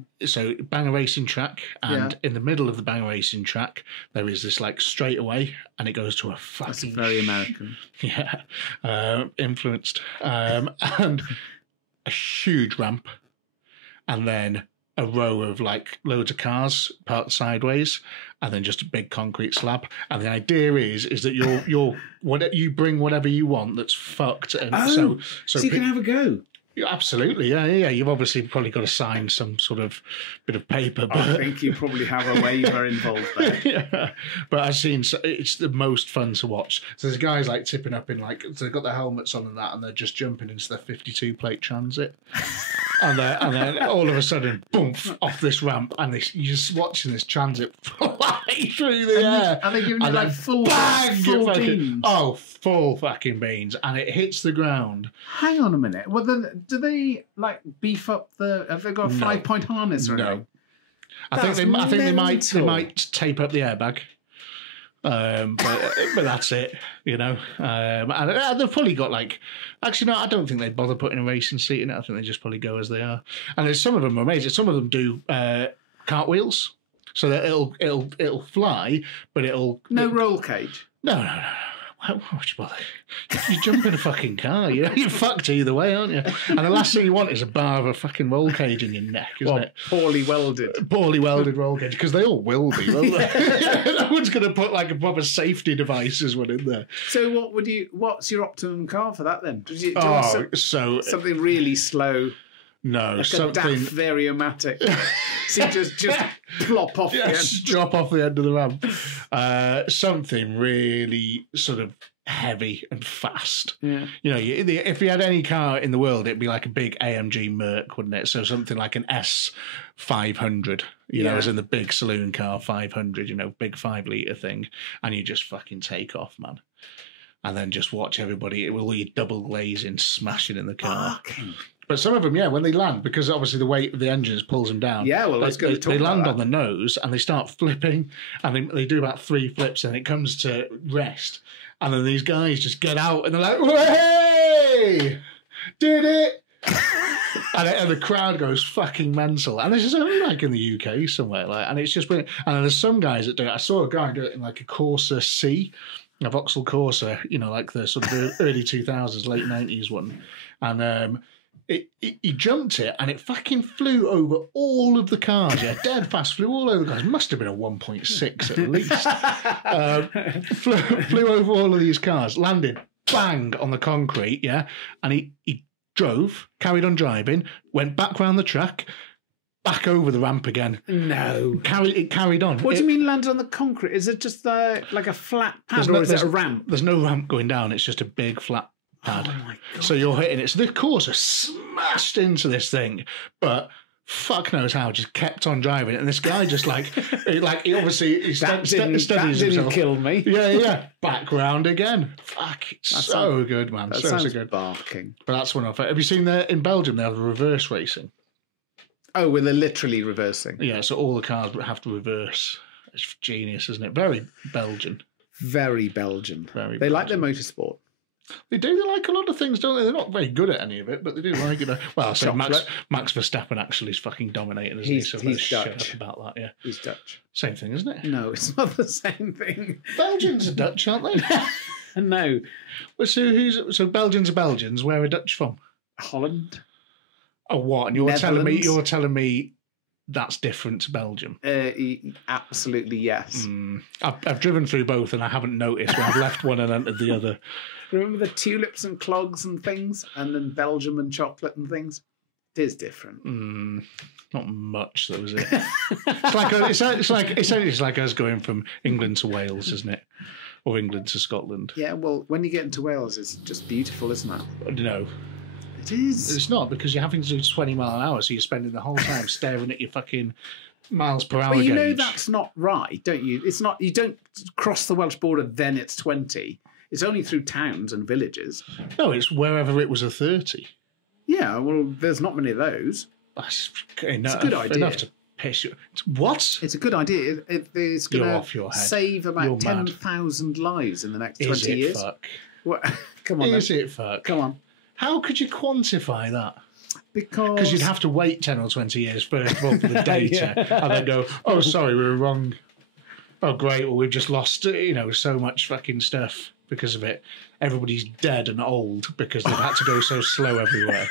banger racing track, and in the middle of the banger racing track, there is this straightaway, and it goes to a fucking... That's very American. Influenced. And a huge ramp, and then a row of loads of cars parked sideways, and then just a big concrete slab. And the idea is that you bring whatever you want that's fucked, and so you can have a go. Absolutely, yeah. You've obviously probably got to sign some sort of bit of paper. But I think you probably have a waiver involved there. Yeah, but I've seen it's the most fun to watch. So there's guys tipping up in so they've got their helmets on and that, and they're just jumping into their 52 plate Transit. And then all of a sudden, boom, off this ramp, and you're just watching this transit fly through the air. Are they giving it like full beans? Oh, full fucking beans. And it hits the ground. Hang on a minute. Well, then, do they like beef up the... Have they got a 5-point harness or anything? I think they might tape up the airbag. But that's it, you know. And they've probably got like, actually no, I don't think they'd bother putting a racing seat in it. I think they just probably go as they are. And there's some of them are amazing. Some of them do cartwheels, so that it'll fly, but it'll no roll cage. No. Why would you bother? You jump in a fucking car, you're fucked either way, aren't you? And the last thing you want is a bar of a fucking roll cage in your neck, isn't it? Poorly welded roll cage, because they all will be, won't they? No one's going to put like a proper safety devices one in there. So what's your optimum car for that then? Do you something really slow? No, like something a daft Variomatic. So you just plop off the end. Drop off the end of the ramp. Something really sort of heavy and fast. Yeah. You know, if you had any car in the world, it'd be like a big AMG Merc, wouldn't it? So something like an S500, you know, as in the big saloon car 500, you know, big 5-litre thing. And you just fucking take off, man. And then just watch everybody, it will be double glazing, smashing in the car. But some of them, when they land, because obviously the weight of the engines pulls them down. Yeah, well, let's go to talk They about land that. on the nose and they start flipping, and they do about 3 flips, and it comes to rest. And then these guys just get out and they're like, "Hey, did it!" and the crowd goes fucking mental. And this is only like in the UK somewhere, like, and it's just brilliant. And then there's some guys that do it. I saw a guy do it in like a Corsa C, a Vauxhall Corsa, you know, like the sort of early 2000s, late 90s one, and he jumped it and it fucking flew over all of the cars. Yeah, dead fast, flew all over the cars. Must have been a 1.6 at least. Flew over all of these cars, landed bang on the concrete. Yeah, and he drove, carried on driving, went back round the track, back over the ramp again. No, it carried on. What do you mean landed on the concrete? Is it just like a flat pad, or is it a ramp? There's no ramp going down. It's just a big flat pad. Oh my God. So you're hitting it. So the Corsa smashed into this thing, but fuck knows how, just kept on driving. And this guy just he studies himself. Didn't kill me. Yeah. Back round again. Fuck, it's so good, man. That so sounds good. Barking. But that's one off. Have you seen in Belgium they have reverse racing? Oh, well, they're literally reversing. Yeah, so all the cars have to reverse. It's genius, isn't it? Very Belgian. Very Belgian. Very they Belgian. like their motorsport. They do. They like a lot of things, don't they? They're not very good at any of it, but they do like it. Well, so Max Verstappen actually is fucking dominating, isn't he? So he's shut Dutch. up about that, yeah. He's Dutch. Same thing, isn't it? No, it's not the same thing. Belgians are Dutch, aren't they? No. Well, so Belgians are Belgians. Where are Dutch from? Holland. Oh, what? And you're telling me that's different to Belgium? Absolutely, yes. I've driven through both and I haven't noticed when I've left one and entered the other. Remember the tulips and clogs and things, and then Belgium and chocolate and things? It is different. Not much, though, is it? It's like us going from England to Wales, isn't it? Or England to Scotland. Yeah, well, when you get into Wales, it's just beautiful, isn't it? No. It is. It's not, because you're having to do 20 mile an hour, so you're spending the whole time staring at your fucking miles per hour But you know gauge. that's not right, don't you? It's not. You don't cross the Welsh border, then it's 20. It's only through towns and villages. No, it's wherever it was a 30. Yeah, well, there's not many of those. That's enough, It's a good idea. Enough to piss you. What? It's a good idea. It's going You're off your to head. save about You're mad. 10,000 lives in the next Is 20 it years. fuck? What? Come on, Is then. it fuck? Come on. How could you quantify that? Because you'd have to wait 10 or 20 years first of all for the data, Yeah. and then go, oh, sorry, we were wrong. Oh, great, well, we've just lost, so much fucking stuff because of it. Everybody's dead and old because they've had to go so slow everywhere.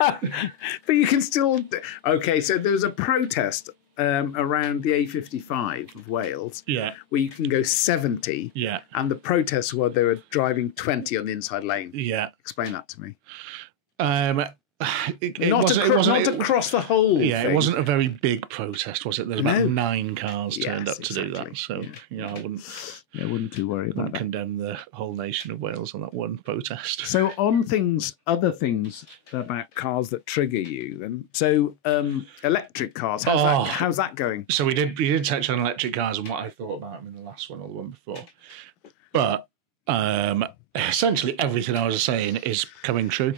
But you can still... Okay, so there was a protest around the A55 of Wales Yeah, where you can go 70, yeah, and the protests were they were driving 20 on the inside lane. yeah. Explain that to me. Not across the whole Yeah, thing. it wasn't a very big protest, was it? There's about 9 cars turned up to do that. So, I wouldn't too worry about that. Condemn the whole nation of Wales on that one protest. So on other things about cars that trigger you, then. So electric cars, how's that going? So we did touch on electric cars and what I thought about them in the last one or the one before. But essentially everything I was saying is coming true.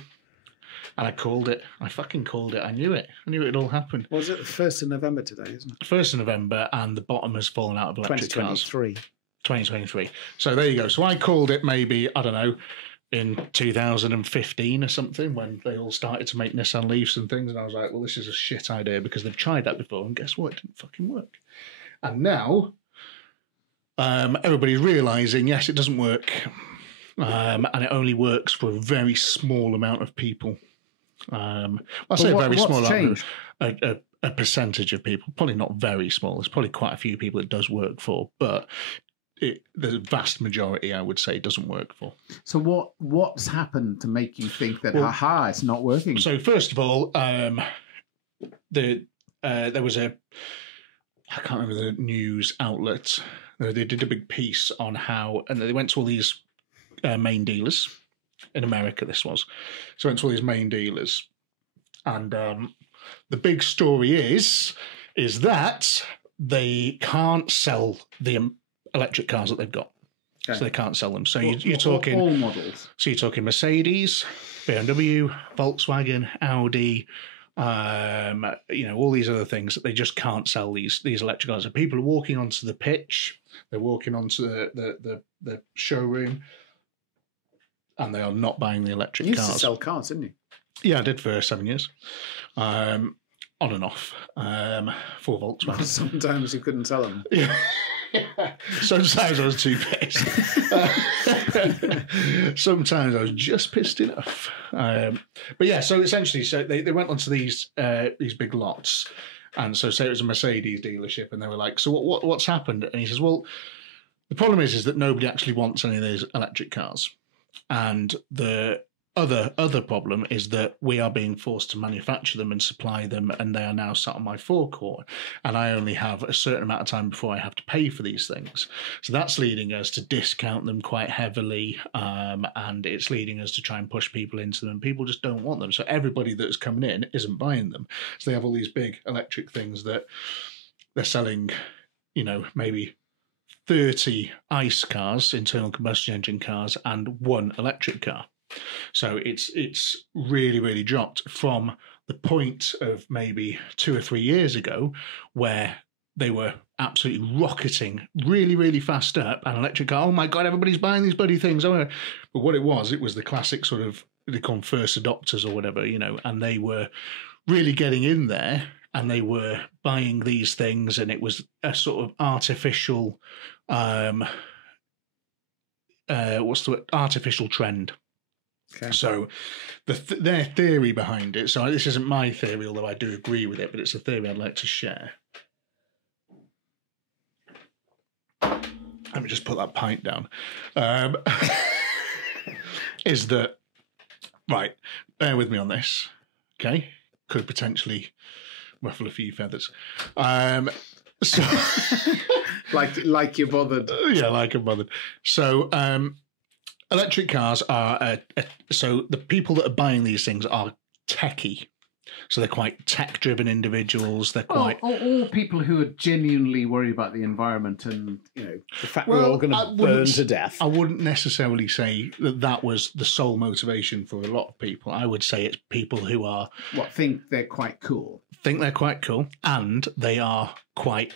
And I called it. I fucking called it. I knew it. I knew it'd all happen. Was it the 1st of November today, isn't it? 1st of November, and the bottom has fallen out of electric cars. 2023. So there you go. So I called it maybe, I don't know, in 2015 or something, when they all started to make Nissan Leafs and things. And I was like, well, this is a shit idea because they've tried that before. And guess what? It didn't fucking work. And now everybody's realising, yes, it doesn't work. And it only works for a very small amount of people. I say very small, a percentage of people, probably not very small. There's probably quite a few people it does work for, but the vast majority, I would say, doesn't work for. So what's happened to make you think that, it's not working? So first of all, there was I can't remember the news outlet. They did a big piece on how, and they went to all these main dealers. In America, this was. So I went to all these main dealers. And the big story is that they can't sell the electric cars that they've got. Okay. So they can't sell them. So you're talking... All models. So you're talking Mercedes, BMW, Volkswagen, Audi, all these other things that they just can't sell these electric cars. So people are walking onto the pitch. They're walking onto the showroom. And they are not buying the electric cars. You used to sell cars, didn't you? Yeah, I did for 7 years. On and off. For Volkswagen. Well, sometimes you couldn't sell them. Yeah. Sometimes I was too pissed. Sometimes I was just pissed enough. But yeah, so essentially, they went onto these big lots. And so say it was a Mercedes dealership, and they were like, so what's happened? And he says, well, the problem is that nobody actually wants any of those electric cars. And the other problem is that we are being forced to manufacture them and supply them, and they are now sat on my forecourt, and I only have a certain amount of time before I have to pay for these things. So that's leading us to discount them quite heavily, and it's leading us to try and push people into them. People just don't want them. So everybody that's coming in isn't buying them. So they have all these big electric things that they're selling, maybe 30 ICE cars, internal combustion engine cars, and 1 electric car. So it's really, really dropped from the point of maybe 2 or 3 years ago where they were absolutely rocketing really, really fast up, and electric car, oh my God, everybody's buying these bloody things. But what it was the classic sort of, they call them first adopters or whatever, and they were really getting in there, and they were buying these things, and it was a sort of artificial, artificial trend. Okay. So their theory behind it, so this isn't my theory, although I do agree with it, but it's a theory I'd like to share. Let me just put that pint down. Is that, right, bear with me on this, okay? Could potentially ruffle a few feathers. So like you're bothered. Yeah, like I'm bothered. So electric cars are so the people that are buying these things are techie. So they're quite tech-driven individuals. They're quite all people who are genuinely worried about the environment and the fact we're all going to burn to death. I wouldn't necessarily say that was the sole motivation for a lot of people. I would say it's people who are think they're quite cool. Think they're quite cool, and they are quite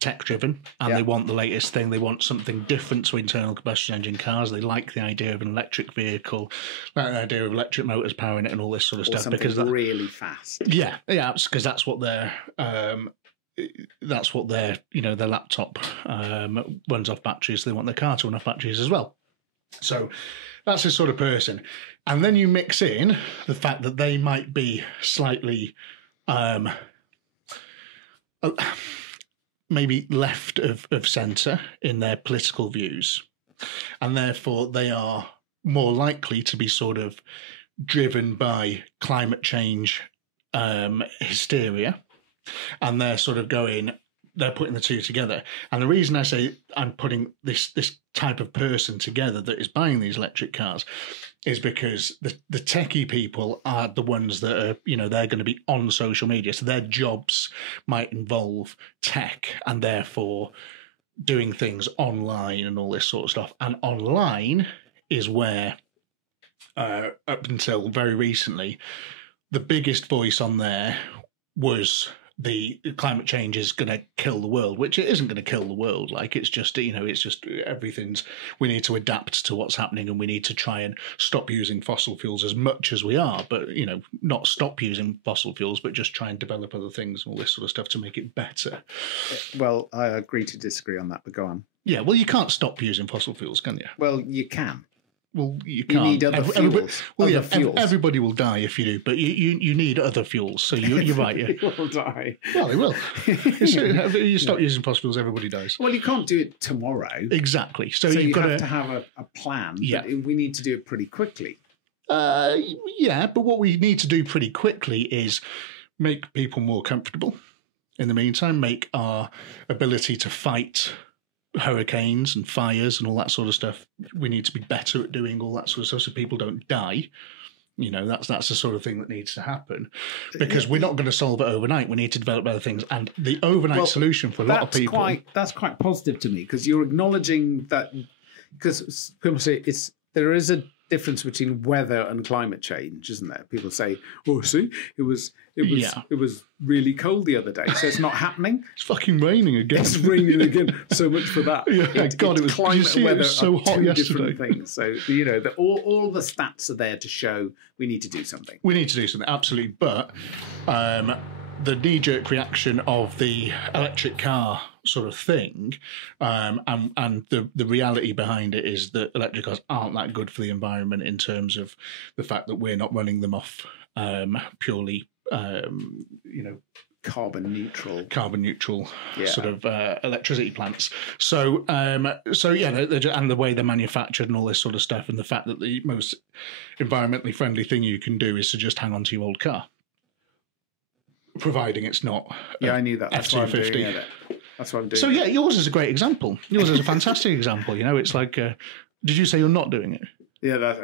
tech-driven, and they want the latest thing. They want something different to internal combustion engine cars. They like the idea of an electric vehicle, like the idea of electric motors powering it, and all this sort of stuff. Because really fast. Yeah, because that's what their their laptop runs off batteries. They want their car to run off batteries as well. So that's the sort of person. And then you mix in the fact that they might be slightly maybe left of centre in their political views, and therefore they are more likely to be sort of driven by climate change hysteria, and they're sort of they're putting the two together. And the reason I say I'm putting this type of person together that is buying these electric cars is because the techie people are the ones that are, they're going to be on social media. So their jobs might involve tech and therefore doing things online and all this sort of stuff. And online is where, up until very recently, the biggest voice on there was the climate change is going to kill the world, which it isn't going to kill the world. Like, it's just, it's just everything's, we need to adapt to what's happening, and we need to try and stop using fossil fuels as much as we are, but, not stop using fossil fuels, but just try and develop other things and all this sort of stuff to make it better. Well, I agree to disagree on that, but go on. Yeah, well, you can't stop using fossil fuels, can you? Well, you can. Well, you can't. You need other fuels. Everybody will die if you do, but you need other fuels. So you're right. Yeah. People will die. Well, they will. You stop using fossil fuels, everybody dies. Well, you can't do it tomorrow. Exactly. So you've got to have a plan. Yeah. But we need to do it pretty quickly. Yeah, but what we need to do pretty quickly is make people more comfortable. In the meantime, make our ability to fight hurricanes and fires and all that sort of stuff, we need to be better at doing all that sort of stuff so people don't die. That's the sort of thing that needs to happen, because we're not going to solve it overnight. We need to develop other things, and the overnight solution for a lot of people. That's quite positive to me, because you're acknowledging that, because people say there is a difference between weather and climate change, isn't there? People say, "Oh, see, it was really cold the other day, so it's not happening." It's fucking raining again. It's raining again. So much for that. Yeah, God, it was climate and weather. It was so hot yesterday. Different things. So all the stats are there to show we need to do something. We need to do something, absolutely. But the knee-jerk reaction of the electric car sort of thing, and the reality behind it is that electric cars aren't that good for the environment in terms of the fact that we're not running them off purely, carbon neutral sort of electricity plants. So and the way they're manufactured and all this sort of stuff, and the fact that the most environmentally friendly thing you can do is to just hang on to your old car, providing it's not. I knew that. That's why I'm doing it. That's what I'm doing. So yeah, yours is a great example. Yours is a fantastic example. It's like, did you say you're not doing it? Yeah,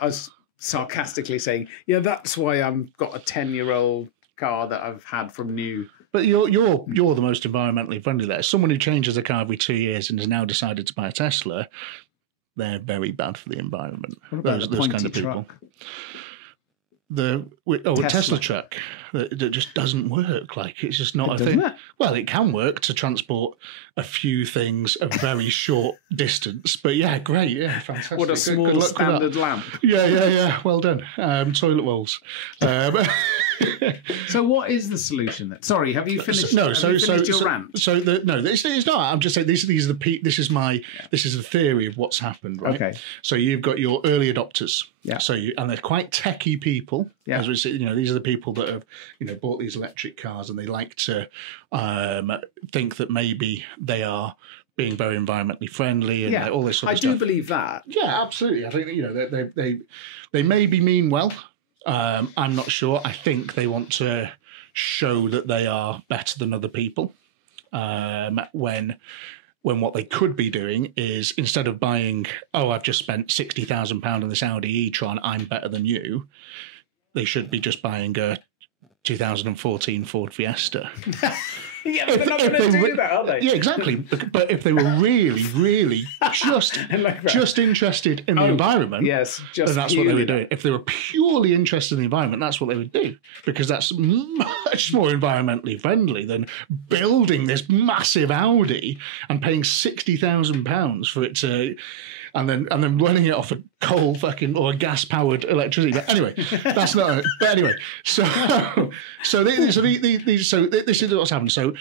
I was sarcastically saying, yeah, that's why I've got a 10-year-old car that I've had from new. But you're the most environmentally friendly there. Someone who changes a car every 2 years and has now decided to buy a Tesla, they're very bad for the environment. What about those kind of people? A Tesla truck that just doesn't work. Like, it's just not a thing. Well, it can work to transport a few things a very short distance, but yeah, great, yeah, fantastic. What a small standard lamp. Yeah. Well done. Toilet rolls. So what is the solution then? Sorry, have you finished? Your rant? It's not. I'm just saying this is the theory of what's happened, right? Okay. So you've got your early adopters. Yeah. And they're quite techie people. Yeah. As we say, these are the people that have, bought these electric cars, and they like to think that maybe they are being very environmentally friendly and all this sort of stuff. I do believe that. Yeah, absolutely. I think they maybe mean well. I'm not sure. I think they want to show that they are better than other people. When what they could be doing is, instead of buying, I've just spent £60,000 on this Audi e-tron, I'm better than you, they should be just buying a 2014 Ford Fiesta. Yeah, but they're not going to do that, are they? Yeah, exactly. But if they were really, really just interested in the environment, yes, then that's what they would do. If they were purely interested in the environment, that's what they would do, because that's much more environmentally friendly than building this massive Audi and paying £60,000 for it to. And then running it off a coal or a gas powered electricity. But anyway, that's not it. But anyway, so this is what's happened. So,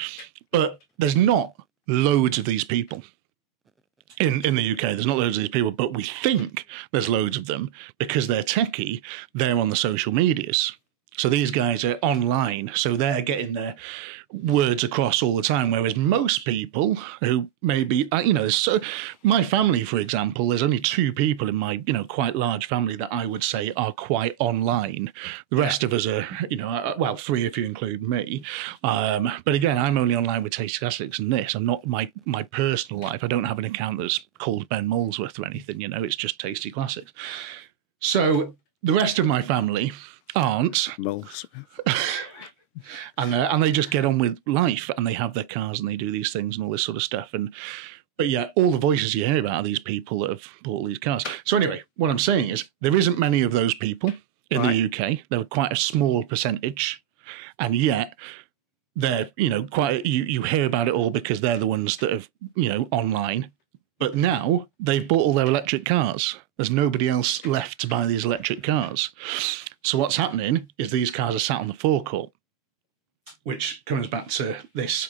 but there's not loads of these people in the UK. There's not loads of these people, but we think there's loads of them because they're techie. They're on the social medias. So these guys are online. So they're getting their words across all the time, whereas most people who maybe, so my family, for example, there's only 2 people in my, quite large family that I would say are quite online. The rest of us are, 3 if you include me. But again, I'm only online with Tasty Classics and this. I'm not my personal life. I don't have an account that's called Ben Molesworth or anything, it's just Tasty Classics. So the rest of my family aren't. Molesworth. And they just get on with life, and they have their cars and they do these things and all this sort of stuff. But yeah, all the voices you hear about are these people that have bought all these cars. So anyway, what I'm saying is there isn't many of those people in the UK. They're quite a small percentage, and yet they're quite. You hear about it all because they're the ones that have online. But now they've bought all their electric cars. There's nobody else left to buy these electric cars. So what's happening is these cars are sat on the forecourt, which comes back to this,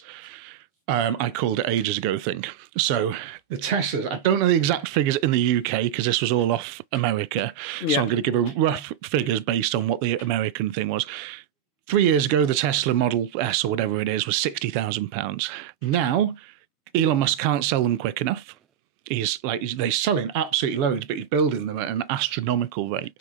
I called it ages ago thing. So the Teslas, I don't know the exact figures in the UK because this was all off America. So I'm going to give a rough figures based on what the American thing was. 3 years ago, the Tesla Model S or whatever it is was £60,000. Now, Elon Musk can't sell them quick enough. They're selling absolutely loads, but he's building them at an astronomical rate.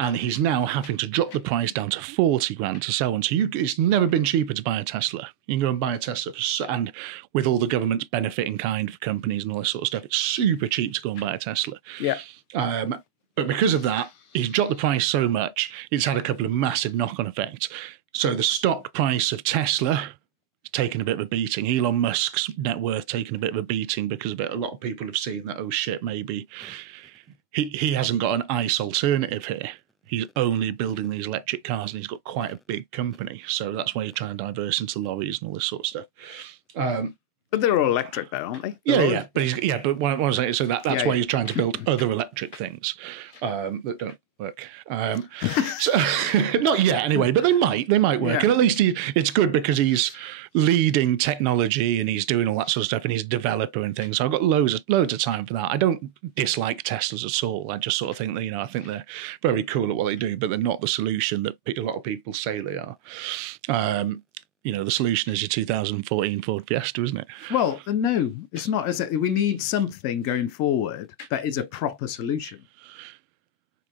And he's now having to drop the price down to 40 grand to sell one. So it's never been cheaper to buy a Tesla. You can go and buy a Tesla, and with all the government's benefit in kind for companies and all this sort of stuff, it's super cheap to go and buy a Tesla. Yeah. But because of that, he's dropped the price so much, it's had a couple of massive knock-on effects. So the stock price of Tesla has taken a bit of a beating. Elon Musk's net worth taken a bit of a beating because of it. A lot of people have seen that, oh shit, maybe he hasn't got an ICE alternative here. He's only building these electric cars, and he's got quite a big company. So that's why he's trying to diverse into lorries and all this sort of stuff. But they're all electric, though, aren't they? Yeah. But what I'm saying, so that's why he's trying to build other electric things that don't work. So, not yet, anyway. But they might work, and at least it's good because he's leading technology and he's doing all that sort of stuff, and he's a developer and things. So I've got loads of time for that. I don't dislike Teslas at all. I just sort of think that I think they're very cool at what they do, but they're not the solution that a lot of people say they are. The solution is your 2014 Ford Fiesta, isn't it? Well, no, it's not. We need something going forward that is a proper solution.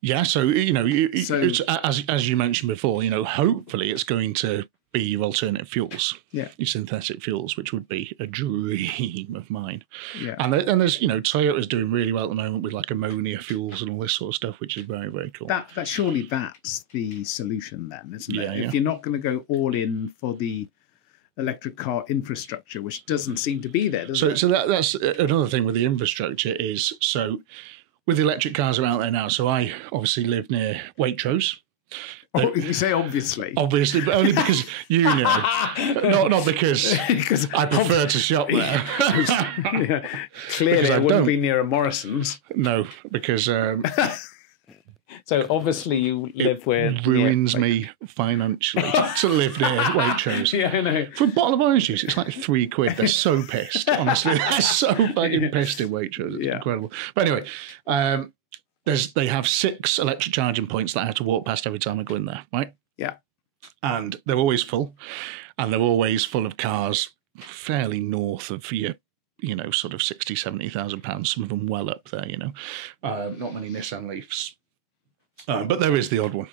Yeah, so as you mentioned before, hopefully it's going to be your alternative fuels, your synthetic fuels, which would be a dream of mine. Yeah, and there's Toyota's doing really well at the moment with like ammonia fuels and all this sort of stuff, which is very, very cool. That surely that's the solution then, isn't it? If you're not going to go all in for the electric car infrastructure, which doesn't seem to be there, does it? So that's another thing with the infrastructure is with the electric cars are out there now. So I obviously live near Waitrose. You say obviously. Obviously, but only because you know. not because I prefer to shop there. Clearly, it wouldn't be near a Morrison's. No, because... so obviously you live where... It ruins me financially to live near Waitrose. Yeah, I know. For a bottle of orange juice, it's like £3. They're so pissed, honestly. They're so fucking pissed in Waitrose. It's incredible. But anyway... They have 6 electric charging points that I have to walk past every time I go in there, right? Yeah. And they're always full. And they're always full of cars fairly north of your, sort of 60, 70,000 pounds. Some of them well up there, not many Nissan Leafs. But there is the odd one.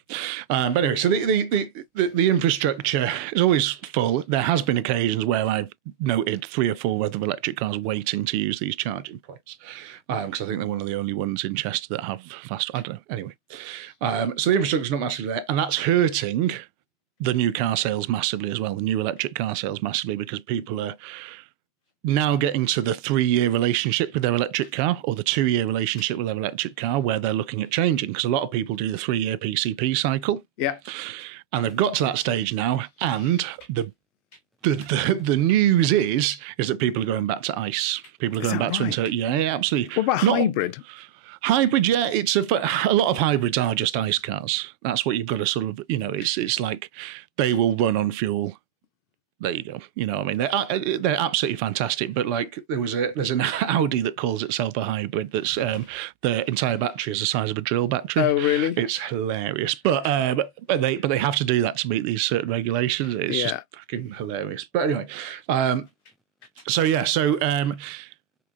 But anyway, so the infrastructure is always full. There has been occasions where I've noted 3 or 4 other electric cars waiting to use these charging points. Because I think they're one of the only ones in Chester that have fast. I don't know. Anyway, so the infrastructure is not massively there, and that's hurting the new car sales massively as well. The new electric car sales massively because people are now getting to the 3-year relationship with their electric car or the 2-year relationship with their electric car where they're looking at changing because a lot of people do the 3-year PCP cycle. Yeah, and they've got to that stage now, and the news is that people are going back to ICE. People are going back to internal. Yeah, absolutely. What about hybrid? Hybrid, yeah, it's a lot of hybrids are just ICE cars. That's what you've got to sort of, it's like they will run on fuel. there you go. You know what I mean? They're absolutely fantastic. But like there's an Audi that calls itself a hybrid that's the entire battery is the size of a drill battery. Oh, really? It's hilarious. But they have to do that to meet these certain regulations. It's just fucking hilarious. But anyway,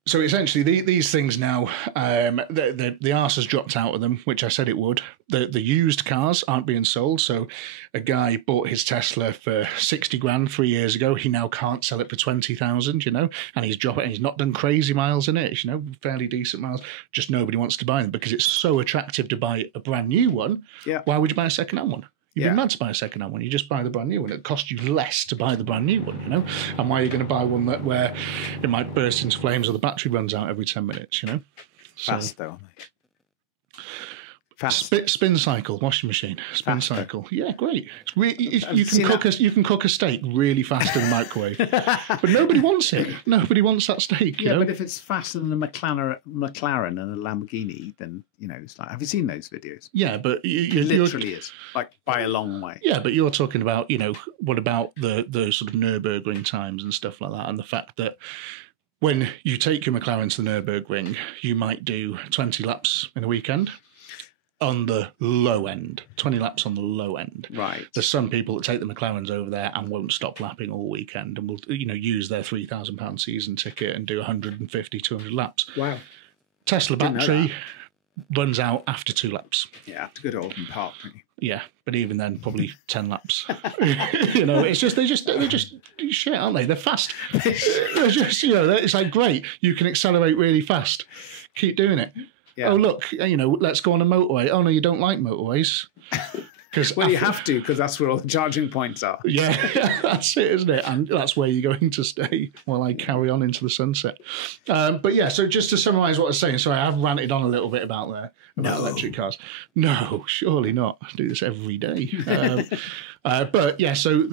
so essentially, these things now, the arse has dropped out of them, which I said it would. The used cars aren't being sold. So a guy bought his Tesla for 60 grand 3 years ago. He now can't sell it for 20,000, you know, and he's dropping. And he's not done crazy miles in it, it's, you know, fairly decent miles. Just nobody wants to buy them because it's so attractive to buy a brand new one. Yeah. Why would you buy a second-hand one? You'd be mad to buy a second-hand one. You just buy the brand new one. It costs you less to buy the brand new one, you know? And why are you going to buy one where it might burst into flames or the battery runs out every 10 minutes, you know? Fast, though, aren't they? Fast. Spin cycle, washing machine, spin cycle. Yeah, great. It's you can cook a steak really fast in the microwave, but nobody wants it. Nobody wants that steak. You know? But if it's faster than a McLaren and a Lamborghini, then you know it's like. Have you seen those videos? Yeah, but it literally is like by a long way. Yeah, but you're talking about what about the sort of Nürburgring times and stuff like that, and the fact that when you take your McLaren to the Nürburgring, you might do 20 laps in a weekend. On the low end, 20 laps on the low end. Right. There's some people that take the McLarens over there and won't stop lapping all weekend and will, use their £3,000 season ticket and do 150, 200 laps. Wow. Tesla battery runs out after 2 laps. Yeah, after good old park. Yeah, but even then, probably 10 laps. It's just they're just shit, aren't they? They're fast. They're just it's like great. You can accelerate really fast. Keep doing it. Yeah. Oh, look, let's go on a motorway. Oh, no, you don't like motorways. Well, you have to, because that's where all the charging points are. Yeah, that's it, isn't it? And that's where you're going to stay while I carry on into the sunset. But yeah, so just to summarise what I was saying, sorry, I have ranted on a little bit about electric cars. No, surely not. I do this every day. But yeah, so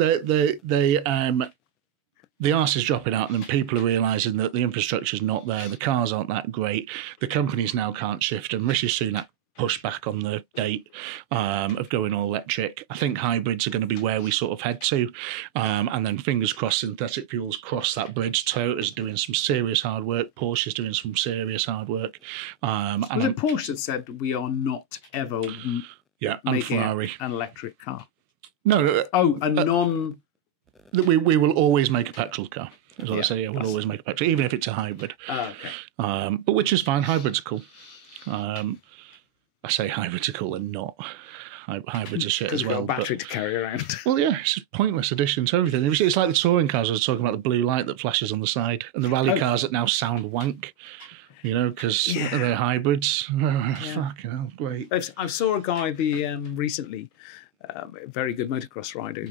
the arse is dropping out and then people are realising that the infrastructure is not there, the cars aren't that great, the companies now can't shift, and Rishi Sunak pushed back on the date of going all electric. I think hybrids are going to be where we sort of head to, and then fingers crossed synthetic fuels cross that bridge. Toyota's doing some serious hard work, Porsche's doing some serious hard work. Was it Porsche that said we are not ever making Ferrari. An electric car? No. We will always make a petrol car. Is what I say. Yeah, we'll always make a petrol, even if it's a hybrid. Oh, okay. But which is fine. Hybrids are cool. I say hybrids are cool and not. Hybrids are shit as well. You've got a battery to carry around. Well, yeah, it's just a pointless addition to everything. It's like the touring cars I was talking about, the blue light that flashes on the side, and the rally cars that now sound wank. Because they're hybrids. Fucking hell, great. I saw a guy recently. A very good motocross rider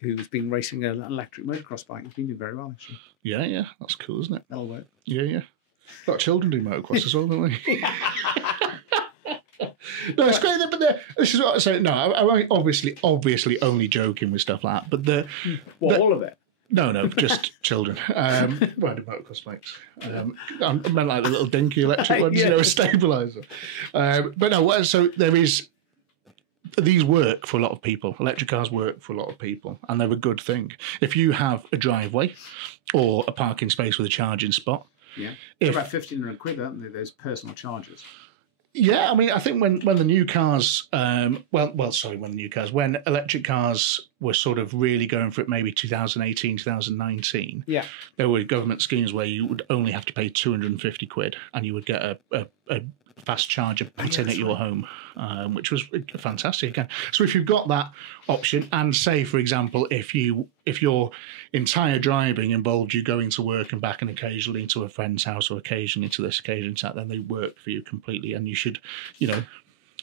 who's been racing an electric motocross bike. He's been doing very well, actually. Yeah, that's cool, isn't it? That'll work. Yeah. A lot of children do motocross as well, don't they? No, it's great, but this is what I say. No, I'm obviously only joking with stuff like that. But all of it? No, just children. Well, I do motocross bikes. I meant like the little dinky electric ones, a stabiliser. But no, so there is. These work for a lot of people. Electric cars work for a lot of people, and they're a good thing. If you have a driveway or a parking space with a charging spot. Yeah. They're about £1,500, aren't they, those personal chargers? Yeah, I mean, I think when the new cars, when electric cars were sort of really going for it, maybe 2018, 2019, there were government schemes where you would only have to pay £250 and you would get a fast charger put in at your home, which was fantastic. Again, so if you've got that option, and say, for example, if your entire driving involved you going to work and back and occasionally to a friend's house or occasionally to this, occasionally to that, then they work for you completely, and you should,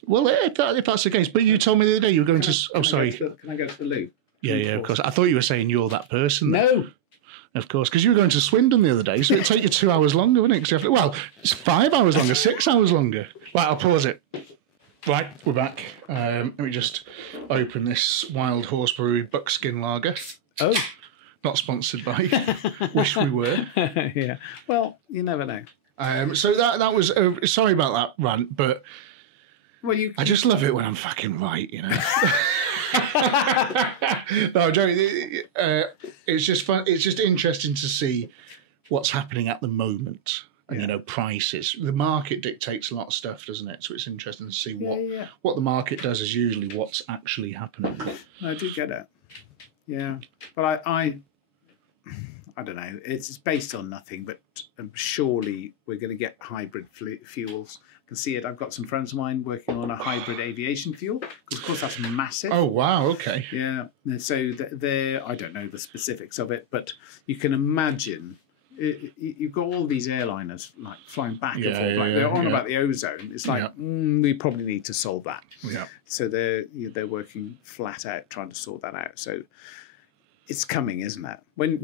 well, if that's the case. But you told me the other day you were going to. Sorry. Can I go to the loo? Yeah, of course. I thought you were saying you're that person. No. Of course, because you were going to Swindon the other day, so it'd take you 2 hours longer, wouldn't it? Well, it's 5 hours longer, 6 hours longer. Right, I'll pause it. Right, we're back. Let me just open this Wild Horse Brewery Buckskin Lager. Oh. Not sponsored by. Wish we were. Yeah. Well, you never know. So that was... sorry about that rant, but... Well, I just love it when I'm fucking right, No, I'm joking. It's just fun. It's just interesting to see what's happening at the moment. And, you know, prices. The market dictates a lot of stuff, doesn't it? So it's interesting to see what the market does is usually what's actually happening. I do get it. Yeah. But I don't know. It's based on nothing, but surely we're going to get hybrid fuels. I can see it. I've got some friends of mine working on a hybrid aviation fuel, because of course that's massive. Oh, wow. Okay. Yeah. So I don't know the specifics of it, but you can imagine... You've got all these airliners like flying back and forth. They're on about the ozone. It's like we probably need to solve that. Yeah. So they're working flat out trying to sort that out. So it's coming, isn't it? When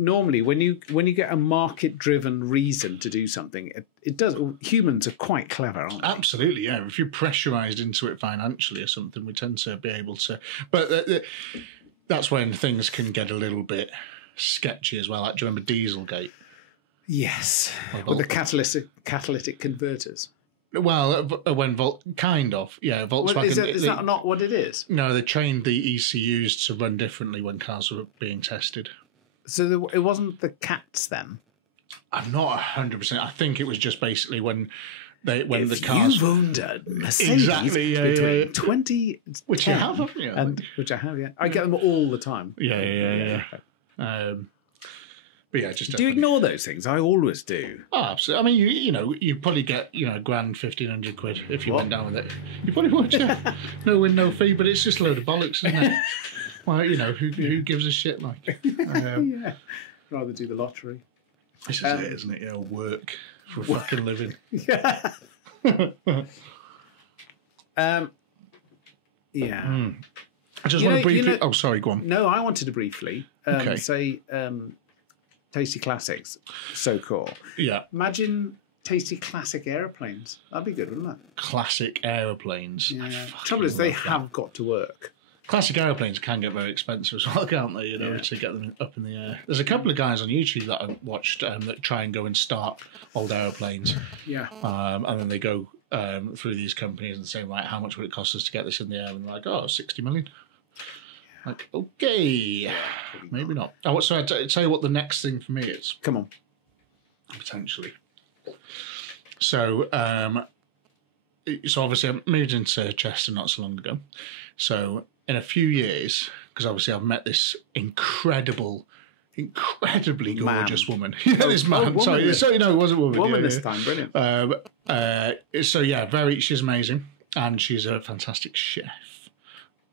you get a market-driven reason to do something, it does. Humans are quite clever, aren't they? Absolutely, yeah. If you're pressurised into it financially or something, we tend to be able to. But that's when things can get a little bit sketchy as well. Like, do you remember Dieselgate? Yes, with the catalytic converters. Well, when Volkswagen... Is that not what it is? No, they trained the ECUs to run differently when cars were being tested. So it wasn't the cats then? I'm not 100%. I think it was just basically when the cars... You've owned a Mercedes between 20... Which you have, haven't you? Which I have, yeah. I get them all the time. Yeah. But yeah, just do you ignore those things? I always do. Oh, absolutely. I mean, you probably get a grand, 1,500 quid if you went down with it. You probably would, yeah. No win, no fee, but it's just a load of bollocks, isn't it? Well, who gives a shit, like? Yeah, rather do the lottery. This is it, isn't it? Work for a fucking living. Yeah. Yeah. I just want to briefly. Oh, sorry, go on. No, I wanted to briefly say. Tasty Classics, so cool. Yeah. Imagine Tasty Classic aeroplanes. That'd be good, wouldn't it? Classic aeroplanes. Yeah. Trouble is, they have got to work. Classic aeroplanes can get very expensive as well, can't they? To get them up in the air. There's a couple of guys on YouTube that I've watched that try and go and start old aeroplanes. Yeah. And then they go through these companies and say, right, how much would it cost us to get this in the air? And they're like, 60 million. Like, okay, maybe not. So I'll tell you what the next thing for me is. Come on. Potentially. So, obviously I moved into Chester not so long ago. So in a few years, because obviously I've met this incredibly gorgeous woman. This man. Sorry, it was a woman. Woman this time, brilliant. She's amazing, and she's a fantastic chef.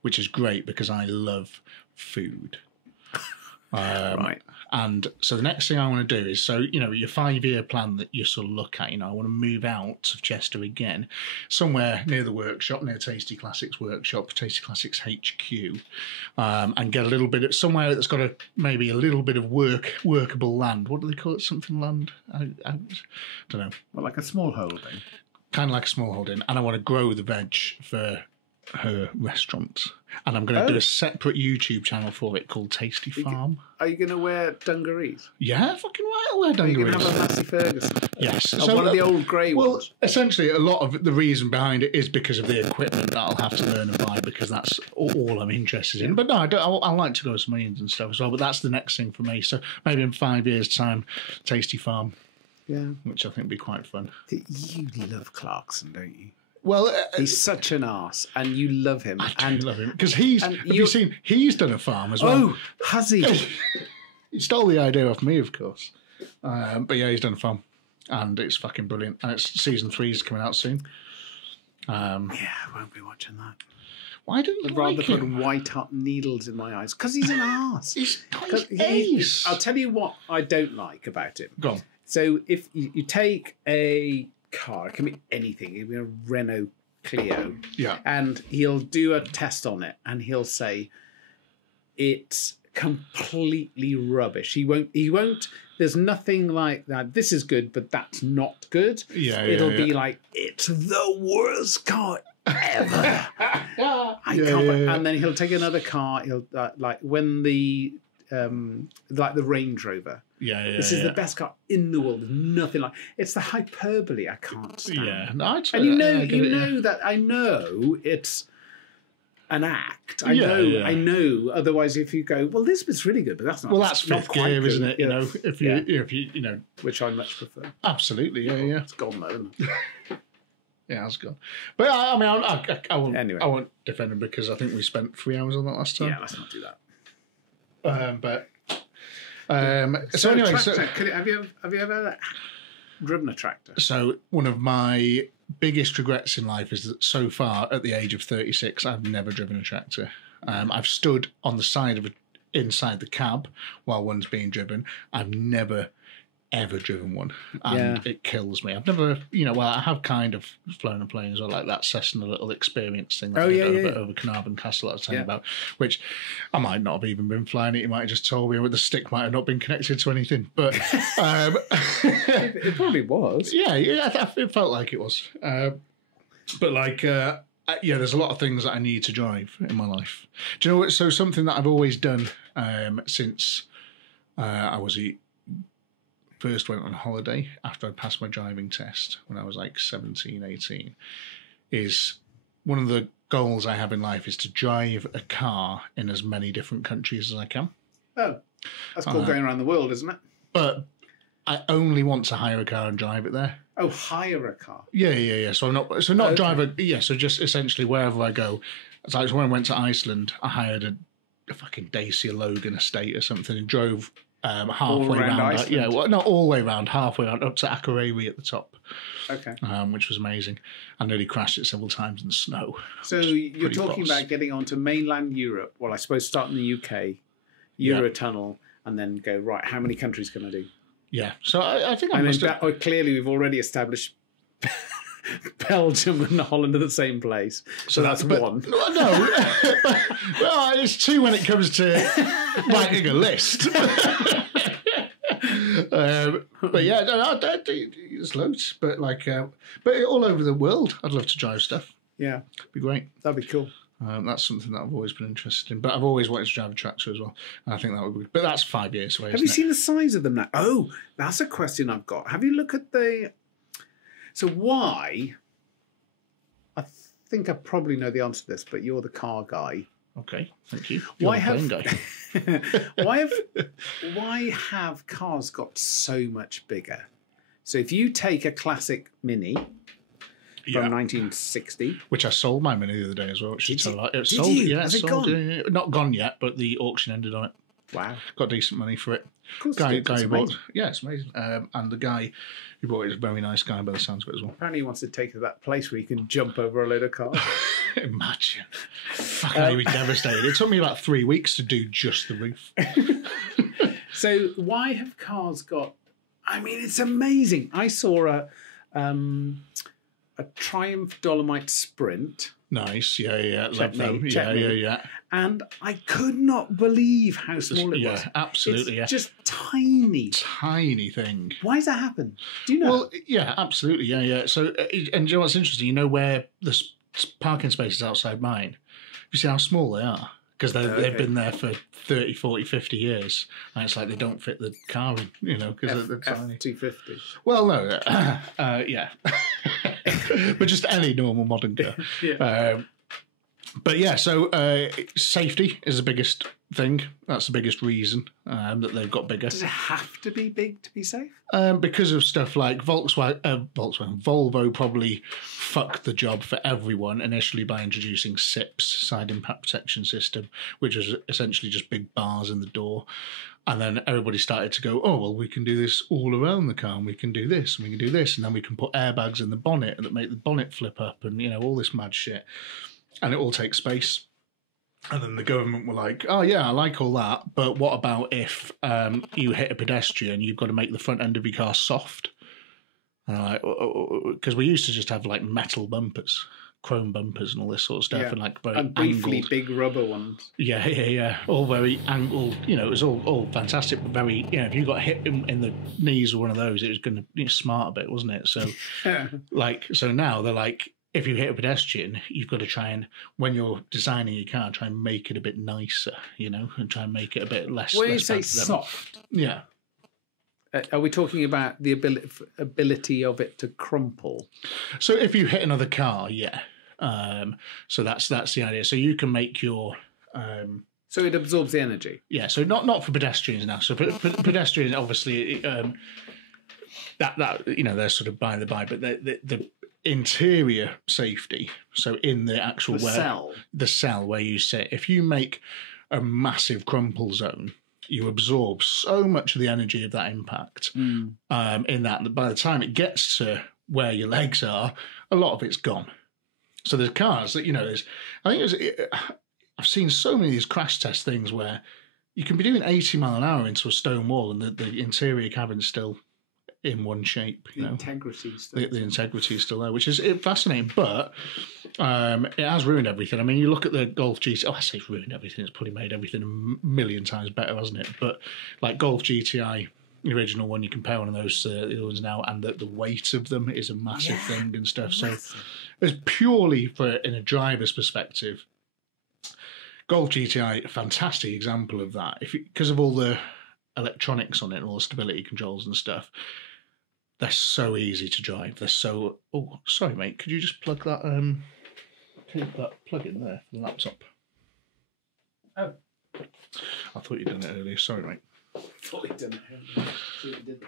Which is great because I love food. Right. And so the next thing I want to do is, your 5-year plan that you sort of look at, I want to move out of Chester again, somewhere near the workshop, near Tasty Classics workshop, Tasty Classics HQ, and get a little bit of somewhere that's got maybe a little bit of workable land. What do they call it? Something land? I don't know. Well, like a small holding. Kind of like a small holding. And I want to grow the veg for her restaurant, and I'm going to do a separate YouTube channel for it called Tasty Farm. Are you going to wear dungarees? Yeah, fucking right, I'll wear dungarees. Are you going to have a Massey Ferguson? Yes. So one of the old grey ones? Well, essentially, a lot of the reason behind it is because of the equipment that I'll have to learn and buy, because that's all I'm interested in. But no, I like to go to some meetings and stuff as well, but that's the next thing for me. So maybe in 5 years' time, Tasty Farm. Yeah. Which I think would be quite fun. You love Clarkson, don't you? Well, he's such an arse, and you love him. I do love him because he's done a farm as well. Oh, has he? He stole the idea off me, of course. But yeah, he's done a farm, and it's fucking brilliant. And it's season 3 is coming out soon. I won't be watching that. Why don't you I'd rather put white hot needles in my eyes because he's an arse. He's ace. I'll tell you what I don't like about him. Go on. So if you take a car, it can be anything. It can be a Renault Clio. Yeah. And he'll do a test on it and he'll say it's completely rubbish. He won't there's nothing like that. This is good, but that's not good. It'll be like, it's the worst car ever. I can't. And then he'll take another car. He'll like when the Range Rover. This is the best car in the world. There's nothing like. It's the hyperbole I can't stand. Yeah, no, and you know that I know it's an act. I Yeah, know. yeah. I know. Otherwise, if you go, well, this bit's really good, but that's not. Well, that's not fifth quite gear, good. isn't it? You Yeah. know, if you know, Which I much prefer. absolutely, yeah. It's gone though. Isn't it? Yeah, it's gone. But I mean, I won't. Anyway. I won't defend him because I think we spent 3 hours on that last time. Yeah, let's not do that. So anyway, tractor, have you ever driven a tractor? So one of my biggest regrets in life is that so far, at the age of 36, I've never driven a tractor. I've stood on the side of inside the cab while one's being driven. I've never ever driven one, and it kills me. I've never, well, I have kind of flown a plane as well, like that Cessna little experience thing that over Carnarvon Castle I was telling you about, which I might not have even been flying it. You might have just told me, the stick might have not been connected to anything, but it probably was. Yeah, it felt like it was. But like, there's a lot of things that I need to drive in my life. Do you know what? So something that I've always done since I was first went on holiday after I passed my driving test when I was like 17, 18, is one of the goals I have in life is to drive a car in as many different countries as I can. Oh, that's called going around the world, isn't it? But I only want to hire a car and drive it there. Oh, hire a car. Yeah. So drive a. Yeah, so just essentially wherever I go. So when I went to Iceland, I hired a fucking Dacia Logan estate or something and drove halfway around. Not all the way around, halfway around up to Akureyri at the top. Okay. Which was amazing. I nearly crashed it several times in the snow. So you're talking about getting onto mainland Europe. Well, I suppose start in the UK, Eurotunnel, and then go, right, how many countries can I do? Yeah. So I think clearly we've already established Belgium and Holland are the same place. So that's one. No. Well, it's two when it comes to writing a list. But yeah, there's loads. But but all over the world, I'd love to drive stuff. Yeah. It'd be great. That'd be cool. That's something that I've always been interested in. But I've always wanted to drive a tractor as well. And I think that would be good. But that's 5 years away. Have you seen the size of them now? Oh, that's a question I've got. Have you looked at the... So why... I think I probably know the answer to this, but you're the car guy. Okay, thank you. Why have cars got so much bigger? So if you take a classic Mini from 1960, which I sold my Mini the other day as well. Which Did sold. You? Yeah, Has it it sold. gone? Yeah. Not gone yet, but the auction ended on it. Wow, got decent money for it. Of course, guy who bought. amazing. Yeah, it's amazing. And the guy who bought it is a very nice guy by the sounds of it as well. Apparently, he wants to take it to that place where you can jump over a load of cars. Imagine. Fucking, I'd be devastated. It took me about 3 weeks to do just the roof. So why have cars got... I mean, it's amazing. I saw a Triumph Dolomite Sprint. Nice, yeah. Love them. Checkmate. Yeah. And I could not believe how small it was. Yeah, absolutely, it's just tiny. Tiny thing. Why does that happen? Do you know? Well, yeah, absolutely, yeah. So, and do you know what's interesting? You know where the parking spaces outside mine? You see how small they are? Because they've been there for 30, 40, 50 years. And it's like they don't fit the car in, because they're tiny. F250. Well, no, yeah. But just any normal modern car. Yeah. But yeah, so safety is the biggest thing. That's the biggest reason that they've got bigger. Does it have to be big to be safe? Because of stuff like Volvo probably fucked the job for everyone initially by introducing SIPs, side impact protection system, which was essentially just big bars in the door. And then everybody started to go, oh, well, we can do this all around the car, and we can do this, and we can do this, and then we can put airbags in the bonnet that make the bonnet flip up, and, all this mad shit. And it all takes space. And then the government were like, oh, yeah, I like all that, but what about if you hit a pedestrian, you've got to make the front end of your car soft? And I'm like, because we used to just have, metal bumpers, chrome bumpers and all this sort of stuff, and, very and briefly angled. Big rubber ones. Yeah. All very angled, it was all fantastic, but very, if you got hit in the knees or one of those, it was going to smart a bit, wasn't it? So, so now they're like, if you hit a pedestrian, you've got to try and, when you're designing your car, try and make it a bit nicer, and try and make it a bit less. When you less say bad for them. soft, yeah. Are we talking about the ability of it to crumple? So if you hit another car, yeah. So that's the idea. So you can make your so it absorbs the energy. Yeah, so not for pedestrians now. So pedestrians, obviously, that they're sort of by the by, but the interior safety. So in the actual the cell where you sit, if you make a massive crumple zone, you absorb so much of the energy of that impact. In that by the time it gets to where your legs are, a lot of it's gone. So there's cars that I've seen so many of these crash test things where you can be doing 80 mile an hour into a stone wall and the interior cabin's still in one shape. The integrity is still there, which is fascinating. But it has ruined everything. I mean, you look at the Golf GTI. Oh, I say it's ruined everything. It's probably made everything a million times better, hasn't it? But like Golf GTI, the original one, you compare one of those to the other ones now, and the weight of them is a massive thing and stuff. So it's purely in a driver's perspective. Golf GTI, a fantastic example of that. Because of all the electronics on it and all the stability controls and stuff, they're so easy to drive. They're so... Oh, sorry, mate. Could you just plug that... plug in there for the laptop? Oh. I thought you'd done it earlier. Sorry, mate. I thought you'd done it earlier. See what you did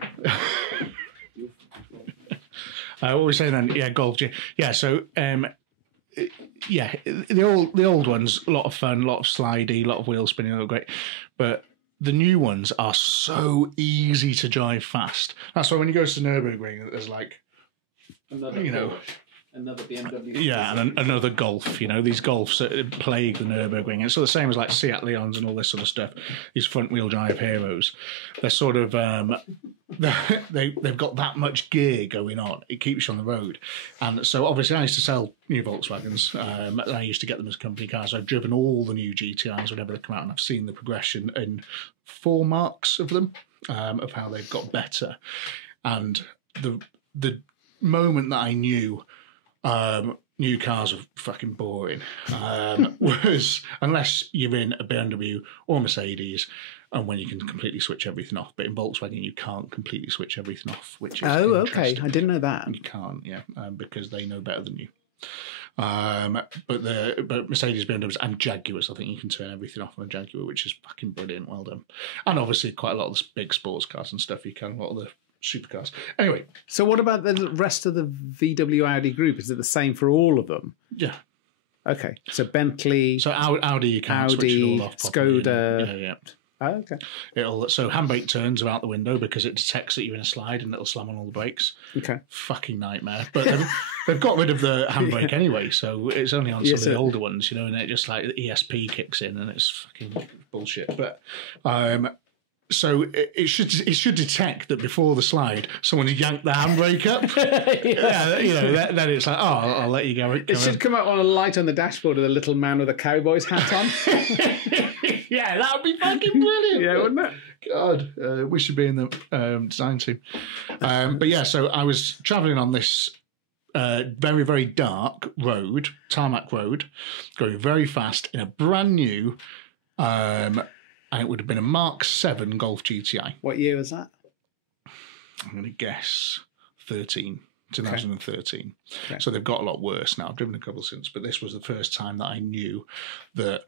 there. What were we saying then? Yeah, Golf G. Yeah, so... yeah, the old ones, a lot of fun, a lot of slidey, a lot of wheel spinning, they were great. But the new ones are so easy to drive fast. That's why when you go to Nürburgring, there's like, another BMW. Yeah, and another Golf. These Golfs that plague the Nürburgring. It's sort of the same as like Seat Leons and all this sort of stuff. These front wheel drive heroes. They're sort of they've got that much gear going on. It keeps you on the road. And so obviously I used to sell new Volkswagens. I used to get them as company cars. I've driven all the new GTIs whenever they come out, and I've seen the progression in 4 marks of them, of how they've got better. And the moment that I knew new cars are fucking boring was unless you're in a BMW or Mercedes, and when you can completely switch everything off. But in Volkswagen, you can't completely switch everything off, which is okay. I didn't know that. You can't, because they know better than you. But Mercedes, BMWs, and Jaguars, I think you can turn everything off on a Jaguar, which is fucking brilliant. Well done. And obviously, quite a lot of the big sports cars and stuff. You can, a lot of the supercars. Anyway, so what about the rest of the VW Audi group? Is it the same for all of them? Yeah. Okay. So Bentley. So Audi, you can't switch it all off. Skoda. Yeah. Oh, okay. So handbrake turns are out the window because it detects that you're in a slide and it'll slam on all the brakes. Okay. Fucking nightmare. But they've got rid of the handbrake anyway, so it's only on some of the older ones, and it just like the ESP kicks in and it's fucking bullshit. But so it should detect that before the slide, someone's yanked the handbrake up. Then it's like, I'll let you go. It should come out on a light on the dashboard with a little man with a cowboy's hat on. Yeah, that would be fucking brilliant. Yeah, wouldn't it? God, we should be in the design team. But yeah, so I was travelling on this very, very dark road, tarmac road, going very fast in a brand new, and it would have been a Mark 7 Golf GTI. What year was that? I'm going to guess 2013. Okay. So they've got a lot worse now. I've driven a couple since, but this was the first time that I knew that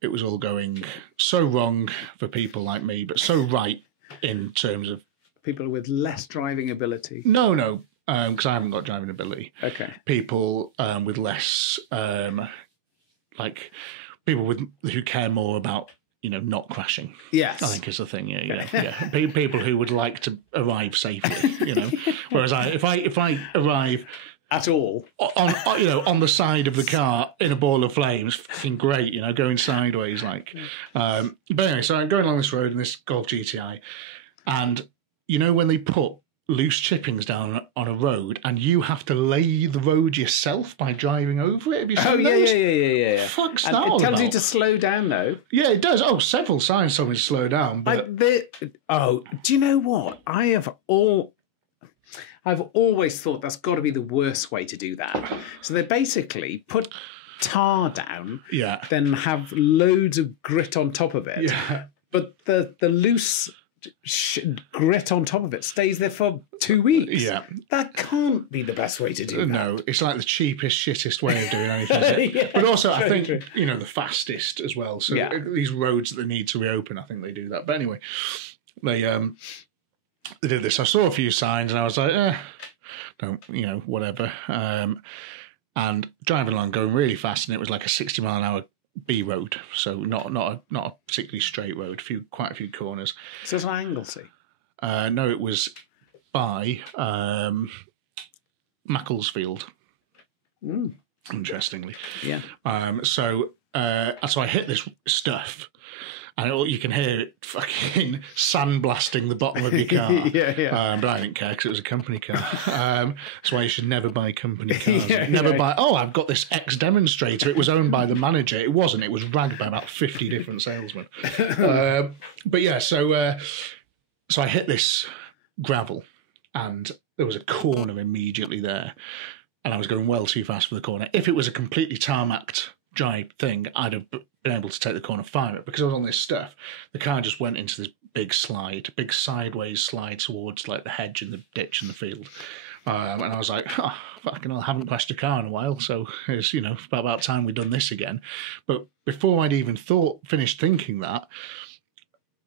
it was all going so wrong for people like me, but so right in terms of... People with less driving ability? No, because I haven't got driving ability. Okay. People with less... like people who care more about not crashing. Yes, I think is the thing. Yeah. People who would like to arrive safely. Whereas if I arrive at all on the side of the car in a ball of flames, fucking great. Going sideways like. But anyway, so I'm going along this road in this Golf GTI, and when they put loose chippings down on a road and you have to lay the road yourself by driving over it. Have you seen those? Yeah. Fuck's that and all it tells about? you to slow down, though. Yeah, it does. Oh, several signs tell me to slow down. But... do you know what? I've always thought that's got to be the worst way to do that. So they basically put tar down, yeah, then have loads of grit on top of it. Yeah. But the loose grit on top of it, stays there for 2 weeks. Yeah. That can't be the best way to do that. No, it's like the cheapest, shittest way of doing anything. Is it? Yeah, but also, I very think, true. the fastest as well. So Yeah. these roads that they need to reopen, I think they do that. But anyway, they did this. I saw a few signs and I was like, don't, whatever. And driving along, going really fast, and it was like a 60-mile-an-hour B road, so not a particularly straight road. Quite a few corners. So it's an Anglesey. No, it was by Macclesfield. Interestingly, Yeah. So I hit this stuff, and you can hear it fucking sandblasting the bottom of your car. Yeah. But I didn't care because it was a company car. That's why you should never buy company cars. Yeah, never yeah. buy, I've got this X demonstrator. It was owned by the manager. It wasn't. It was ragged by about 50 different salesmen. But yeah, so I hit this gravel, and there was a corner immediately there. And I was going well too fast for the corner. If it was a completely tarmacked dry thing, I'd have been able to take the corner, fire it. Because I was on this stuff, the car just went into this big sideways slide towards like the hedge and the ditch and the field. And I was like, fucking hell, I haven't crashed a car in a while, so it's, about time we'd done this again. But before I'd even finished thinking that,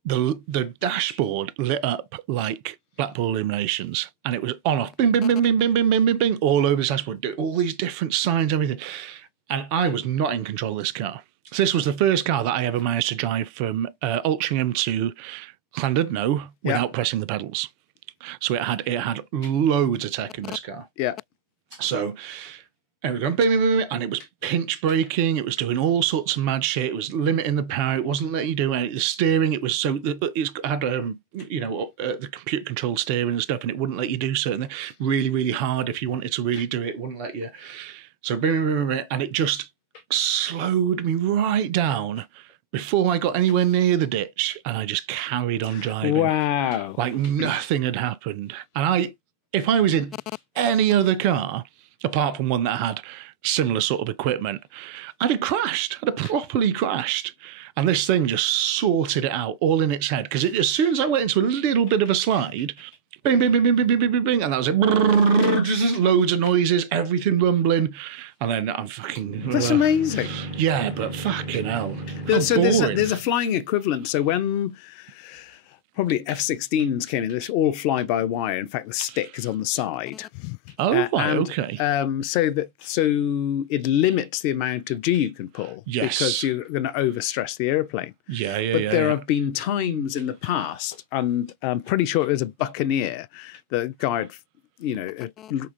the dashboard lit up like Blackpool illuminations, and it was on off, bing, bing, bing, bing, bing, bing, bing, bing, bing, all over the dashboard, all these different signs, everything. And I was not in control of this car. So this was the first car that I ever managed to drive from Altrincham to Llandudno without pressing the pedals. So it had loads of tech in this car. Yeah. So it was going bing, bing, bing, bing, and it was pinch braking. It was doing all sorts of mad shit. It was limiting the power. It wasn't letting you do anything. The steering, it was it had the computer controlled steering and stuff, and it wouldn't let you do certain things. Really, really hard if you wanted to really do it. It wouldn't let you. So bing, bing, bing, bing, and it just slowed me right down before I got anywhere near the ditch, and I just carried on driving. Wow. Like nothing had happened. And if I was in any other car, apart from one that had similar sort of equipment, I'd have crashed. I'd have properly crashed. And this thing just sorted it out all in its head. Because as soon as I went into a little bit of a slide, bing, bing, bing, bing, bing, bing, bing, bing, bing, and that was it. Brrr, just loads of noises, everything rumbling. And then I'm fucking... That's amazing. Yeah, but fucking hell. There's a flying equivalent. So when probably F-16s came in, they're all fly-by-wire. In fact, the stick is on the side. Oh, right, okay. So it limits the amount of G you can pull. Yes. Because you're going to overstress the airplane. Yeah. But there have been times in the past, and I'm pretty sure it was a Buccaneer, the guy had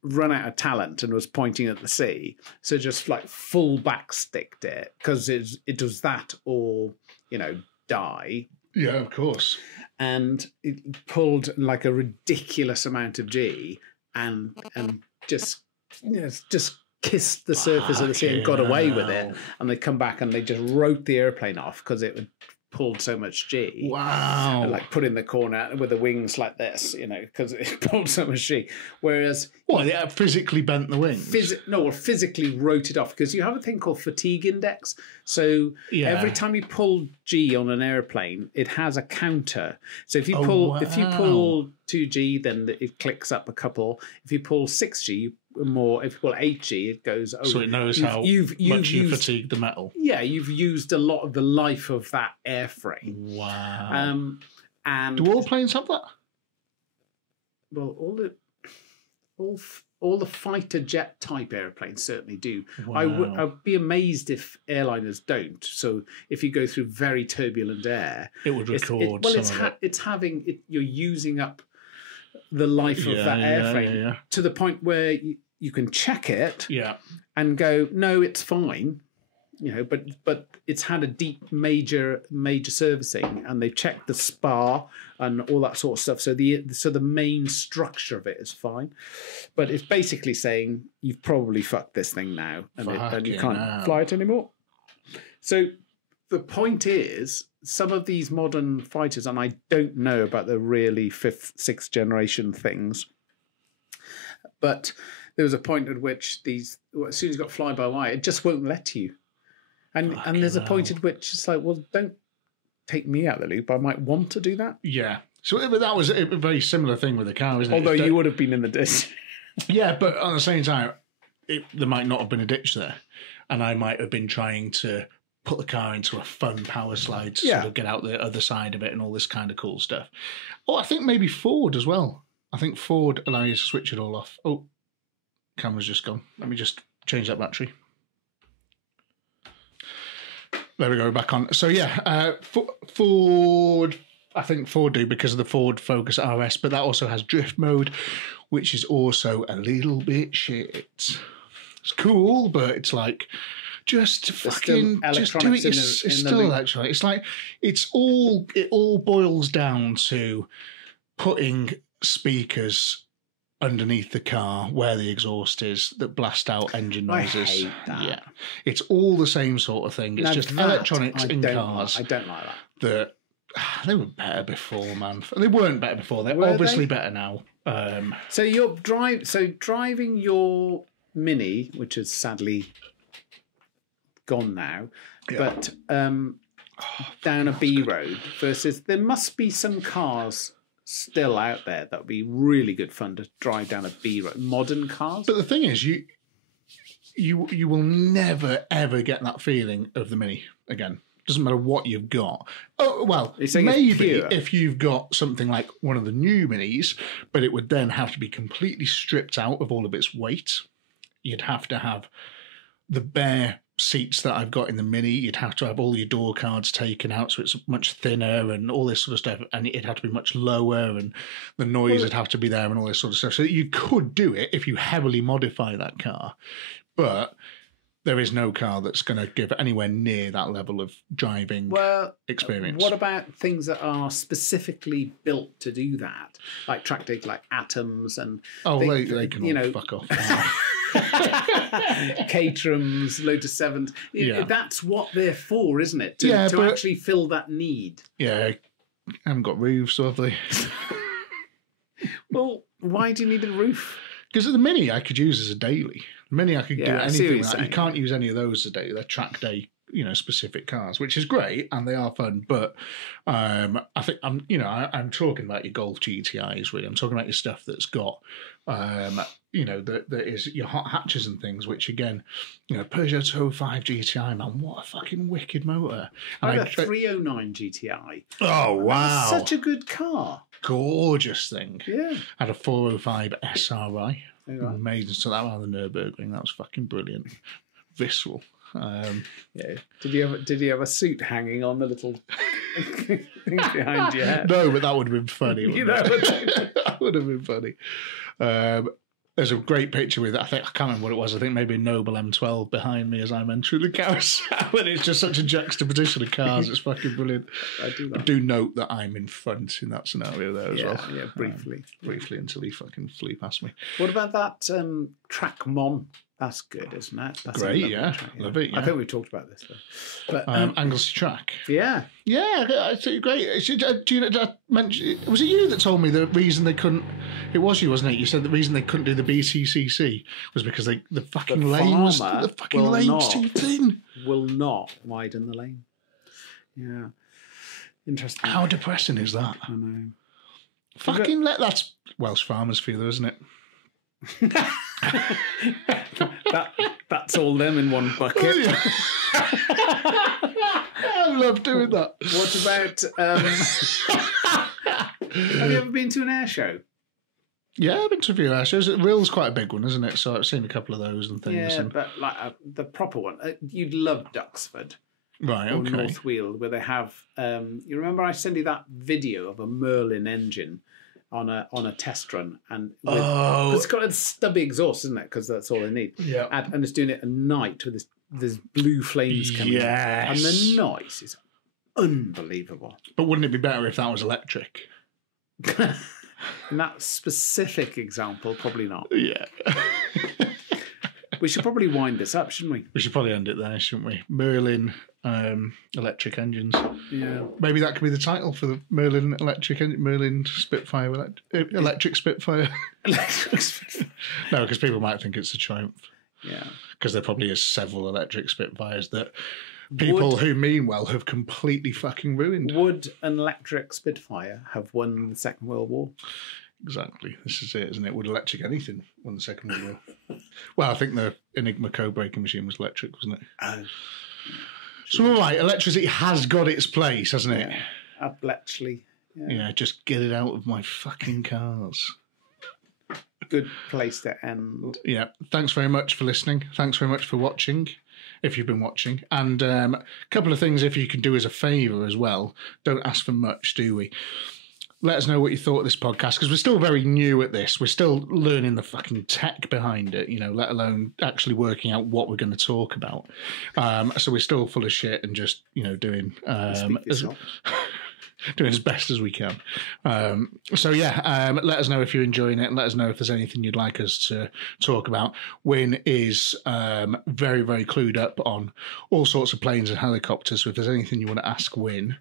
run out of talent and was pointing at the sea. So just like full backsticked it, because it does that or, die. Yeah, of course. And it pulled like a ridiculous amount of G and just kissed the surface of the sea and got away with it. And they come back and they just wrote the airplane off because it had pulled so much G. Wow. And like put in the corner with the wings like this, because it pulled so much G. Whereas... What, it physically bent the wings? Physically wrote it off, because you have a thing called fatigue index. So every time you pull G on an airplane, it has a counter. So if you pull 2G, then it clicks up a couple. If you pull 6G more, if you pull 8G, it goes... so it knows how much you fatigued the metal. Yeah, you've used a lot of the life of that airframe. Wow. And do all planes have that? Well, all the fighter jet type airplanes certainly do. Wow. I'd be amazed if airliners don't. So if you go through very turbulent air, it would record you're using up the life of that airframe to the point where you can check it and go, no, it's fine. But it's had a deep major servicing, and they've checked the spar and all that sort of stuff. So the main structure of it is fine, but it's basically saying you've probably fucked this thing now, and you can't fly it anymore. So the point is, some of these modern fighters, and I don't know about the really 5th, 6th generation things, but there was a point at which as soon as you got fly-by-wire, it just won't let you. And there's a point at which it's like, well, don't take me out of the loop. I might want to do that. Yeah. So but that was a very similar thing with the car, isn't it? Although you would have been in the ditch. Yeah, but at the same time, there might not have been a ditch there. And I might have been trying to put the car into a fun power slide to sort of get out the other side of it and all this kind of cool stuff. Oh, I think maybe Ford as well. I think Ford allows you to switch it all off. Oh, camera's just gone. Let me just change that battery. There we go, back on. So yeah, Ford, I think Ford do because of the Ford Focus RS, but that also has drift mode, which is also a little bit shit. It's cool, but it's like, just fucking just do it. It's still electronic. It's like it all boils down to putting speakers underneath the car where the exhaust is that blast out engine noises. I hate that. Yeah, it's all the same sort of thing. It's just electronics in cars. I don't like that. They were better before, man. They weren't better before. They're obviously better now. So driving your Mini, which is sadly gone now, but down a B road versus there must be some cars still out there that would be really good fun to drive down a B road. Modern cars. But the thing is, you will never ever get that feeling of the Mini again. Doesn't matter what you've got. Oh well, maybe if you've got something like one of the new Minis, but it would then have to be completely stripped out of all of its weight. You'd have to have the bare seats that I've got in the Mini. You'd have to have all your door cards taken out, so it's much thinner and all this sort of stuff. And it'd have to be much lower, and the noise would have to be there, and all this sort of stuff. So you could do it if you heavily modify that car, but there is no car that's going to give anywhere near that level of driving experience. What about things that are specifically built to do that, like track data, like Atoms and they can all fuck off. Caterhams, Lotus 7s. That's what they're for, isn't it? To actually fill that need. Yeah, I haven't got roofs, so have they? Well, why do you need a roof? Because the Mini I could use as a daily. The Mini I could do anything like that. You can't use any of those as a daily. They're track day, specific cars, which is great and they are fun. But I think I'm talking about your Golf GTIs. Really, I'm talking about your stuff that's got, that is your hot hatches and things. Which again, Peugeot 205 GTI, man, what a fucking wicked motor! I had a 309 GTI. Oh wow, such a good car. Gorgeous thing. Yeah. I had a 405 SRI. Amazing. So that was on the Nürburgring. That was fucking brilliant. Visceral. Yeah. Did you have a suit hanging on the little thing behind your head? No, but that would have been funny. That would have been funny. There's a great picture with it. I can't remember what it was. I think maybe a Noble M12 behind me as I'm entering the carousel. And it's just such a juxtaposition of cars. It's fucking brilliant. I do note that I'm in front in that scenario there as well. Yeah, briefly. Briefly until he fucking flew past me. What about that Track Mon? That's good, isn't it? That's great, yeah. Love it, yeah. I think we talked about this. But Anglesey Track. Yeah. Yeah, it's great. Do you mention, was it you that told me the reason they couldn't, it was you, wasn't it? You said the reason they couldn't do the BCCC was because the fucking lane was too thin. Will not widen the lane. Yeah. Interesting. How depressing is that? I know. That's Welsh farmers for you, isn't it? That's all them in one bucket. Oh, yeah. I love doing that. What about have you ever been to an air show? Yeah, I've been to a few air shows. Real's quite a big one, isn't it? So I've seen a couple of those and things. Yeah, but like the proper one, you'd love Duxford. Right, okay. Or North Weald, where they have you remember I sent you that video of a Merlin engine on a test run, and it's got a stubby exhaust, isn't it? Because that's all they need. Yeah, and it's doing it at night with this blue flames coming. Yes, and the noise is unbelievable. But wouldn't it be better if that was electric? In that specific example, probably not. Yeah. We should probably wind this up, shouldn't we? We should probably end it there, shouldn't we? Merlin electric engines. Yeah. Maybe that could be the title for the Merlin Merlin Spitfire electric Spitfire. No, because people might think it's a Triumph. Yeah. Because there probably is several electric Spitfires that people who mean well have completely fucking ruined. Would an electric Spitfire have won the Second World War? Exactly. This is it, isn't it? Would electric anything win the Second World War? Well, I think the Enigma code-breaking machine was electric, wasn't it? So, all right, electricity has got its place, hasn't it? Up Bletchley. Yeah, just get it out of my fucking cars. Good place to end. Yeah, thanks very much for listening. Thanks very much for watching, if you've been watching. And a couple of things, if you can do as a favour as well. Don't ask for much, do we? Let us know what you thought of this podcast, because we're still very new at this. We're still learning the fucking tech behind it, let alone actually working out what we're going to talk about. So we're still full of shit and just, doing doing as best as we can. Let us know if you're enjoying it. Let us know if there's anything you'd like us to talk about. Wynne is very, very clued up on all sorts of planes and helicopters. So if there's anything you want to ask Wynne,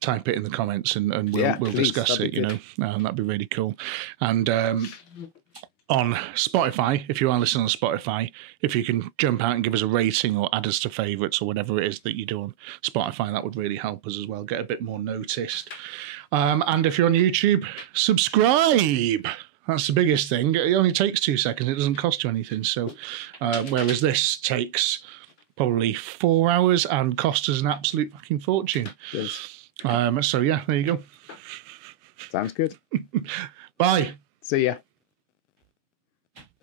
type it in the comments and we'll discuss it, that'd be really cool. And on Spotify, if you are listening on Spotify, if you can jump out and give us a rating or add us to favourites or whatever it is that you do on Spotify, that would really help us as well, get a bit more noticed. And if you're on YouTube, subscribe. That's the biggest thing. It only takes 2 seconds. It doesn't cost you anything. So whereas this takes probably 4 hours and costs us an absolute fucking fortune. Yes. There you go. Sounds good. Bye. See ya.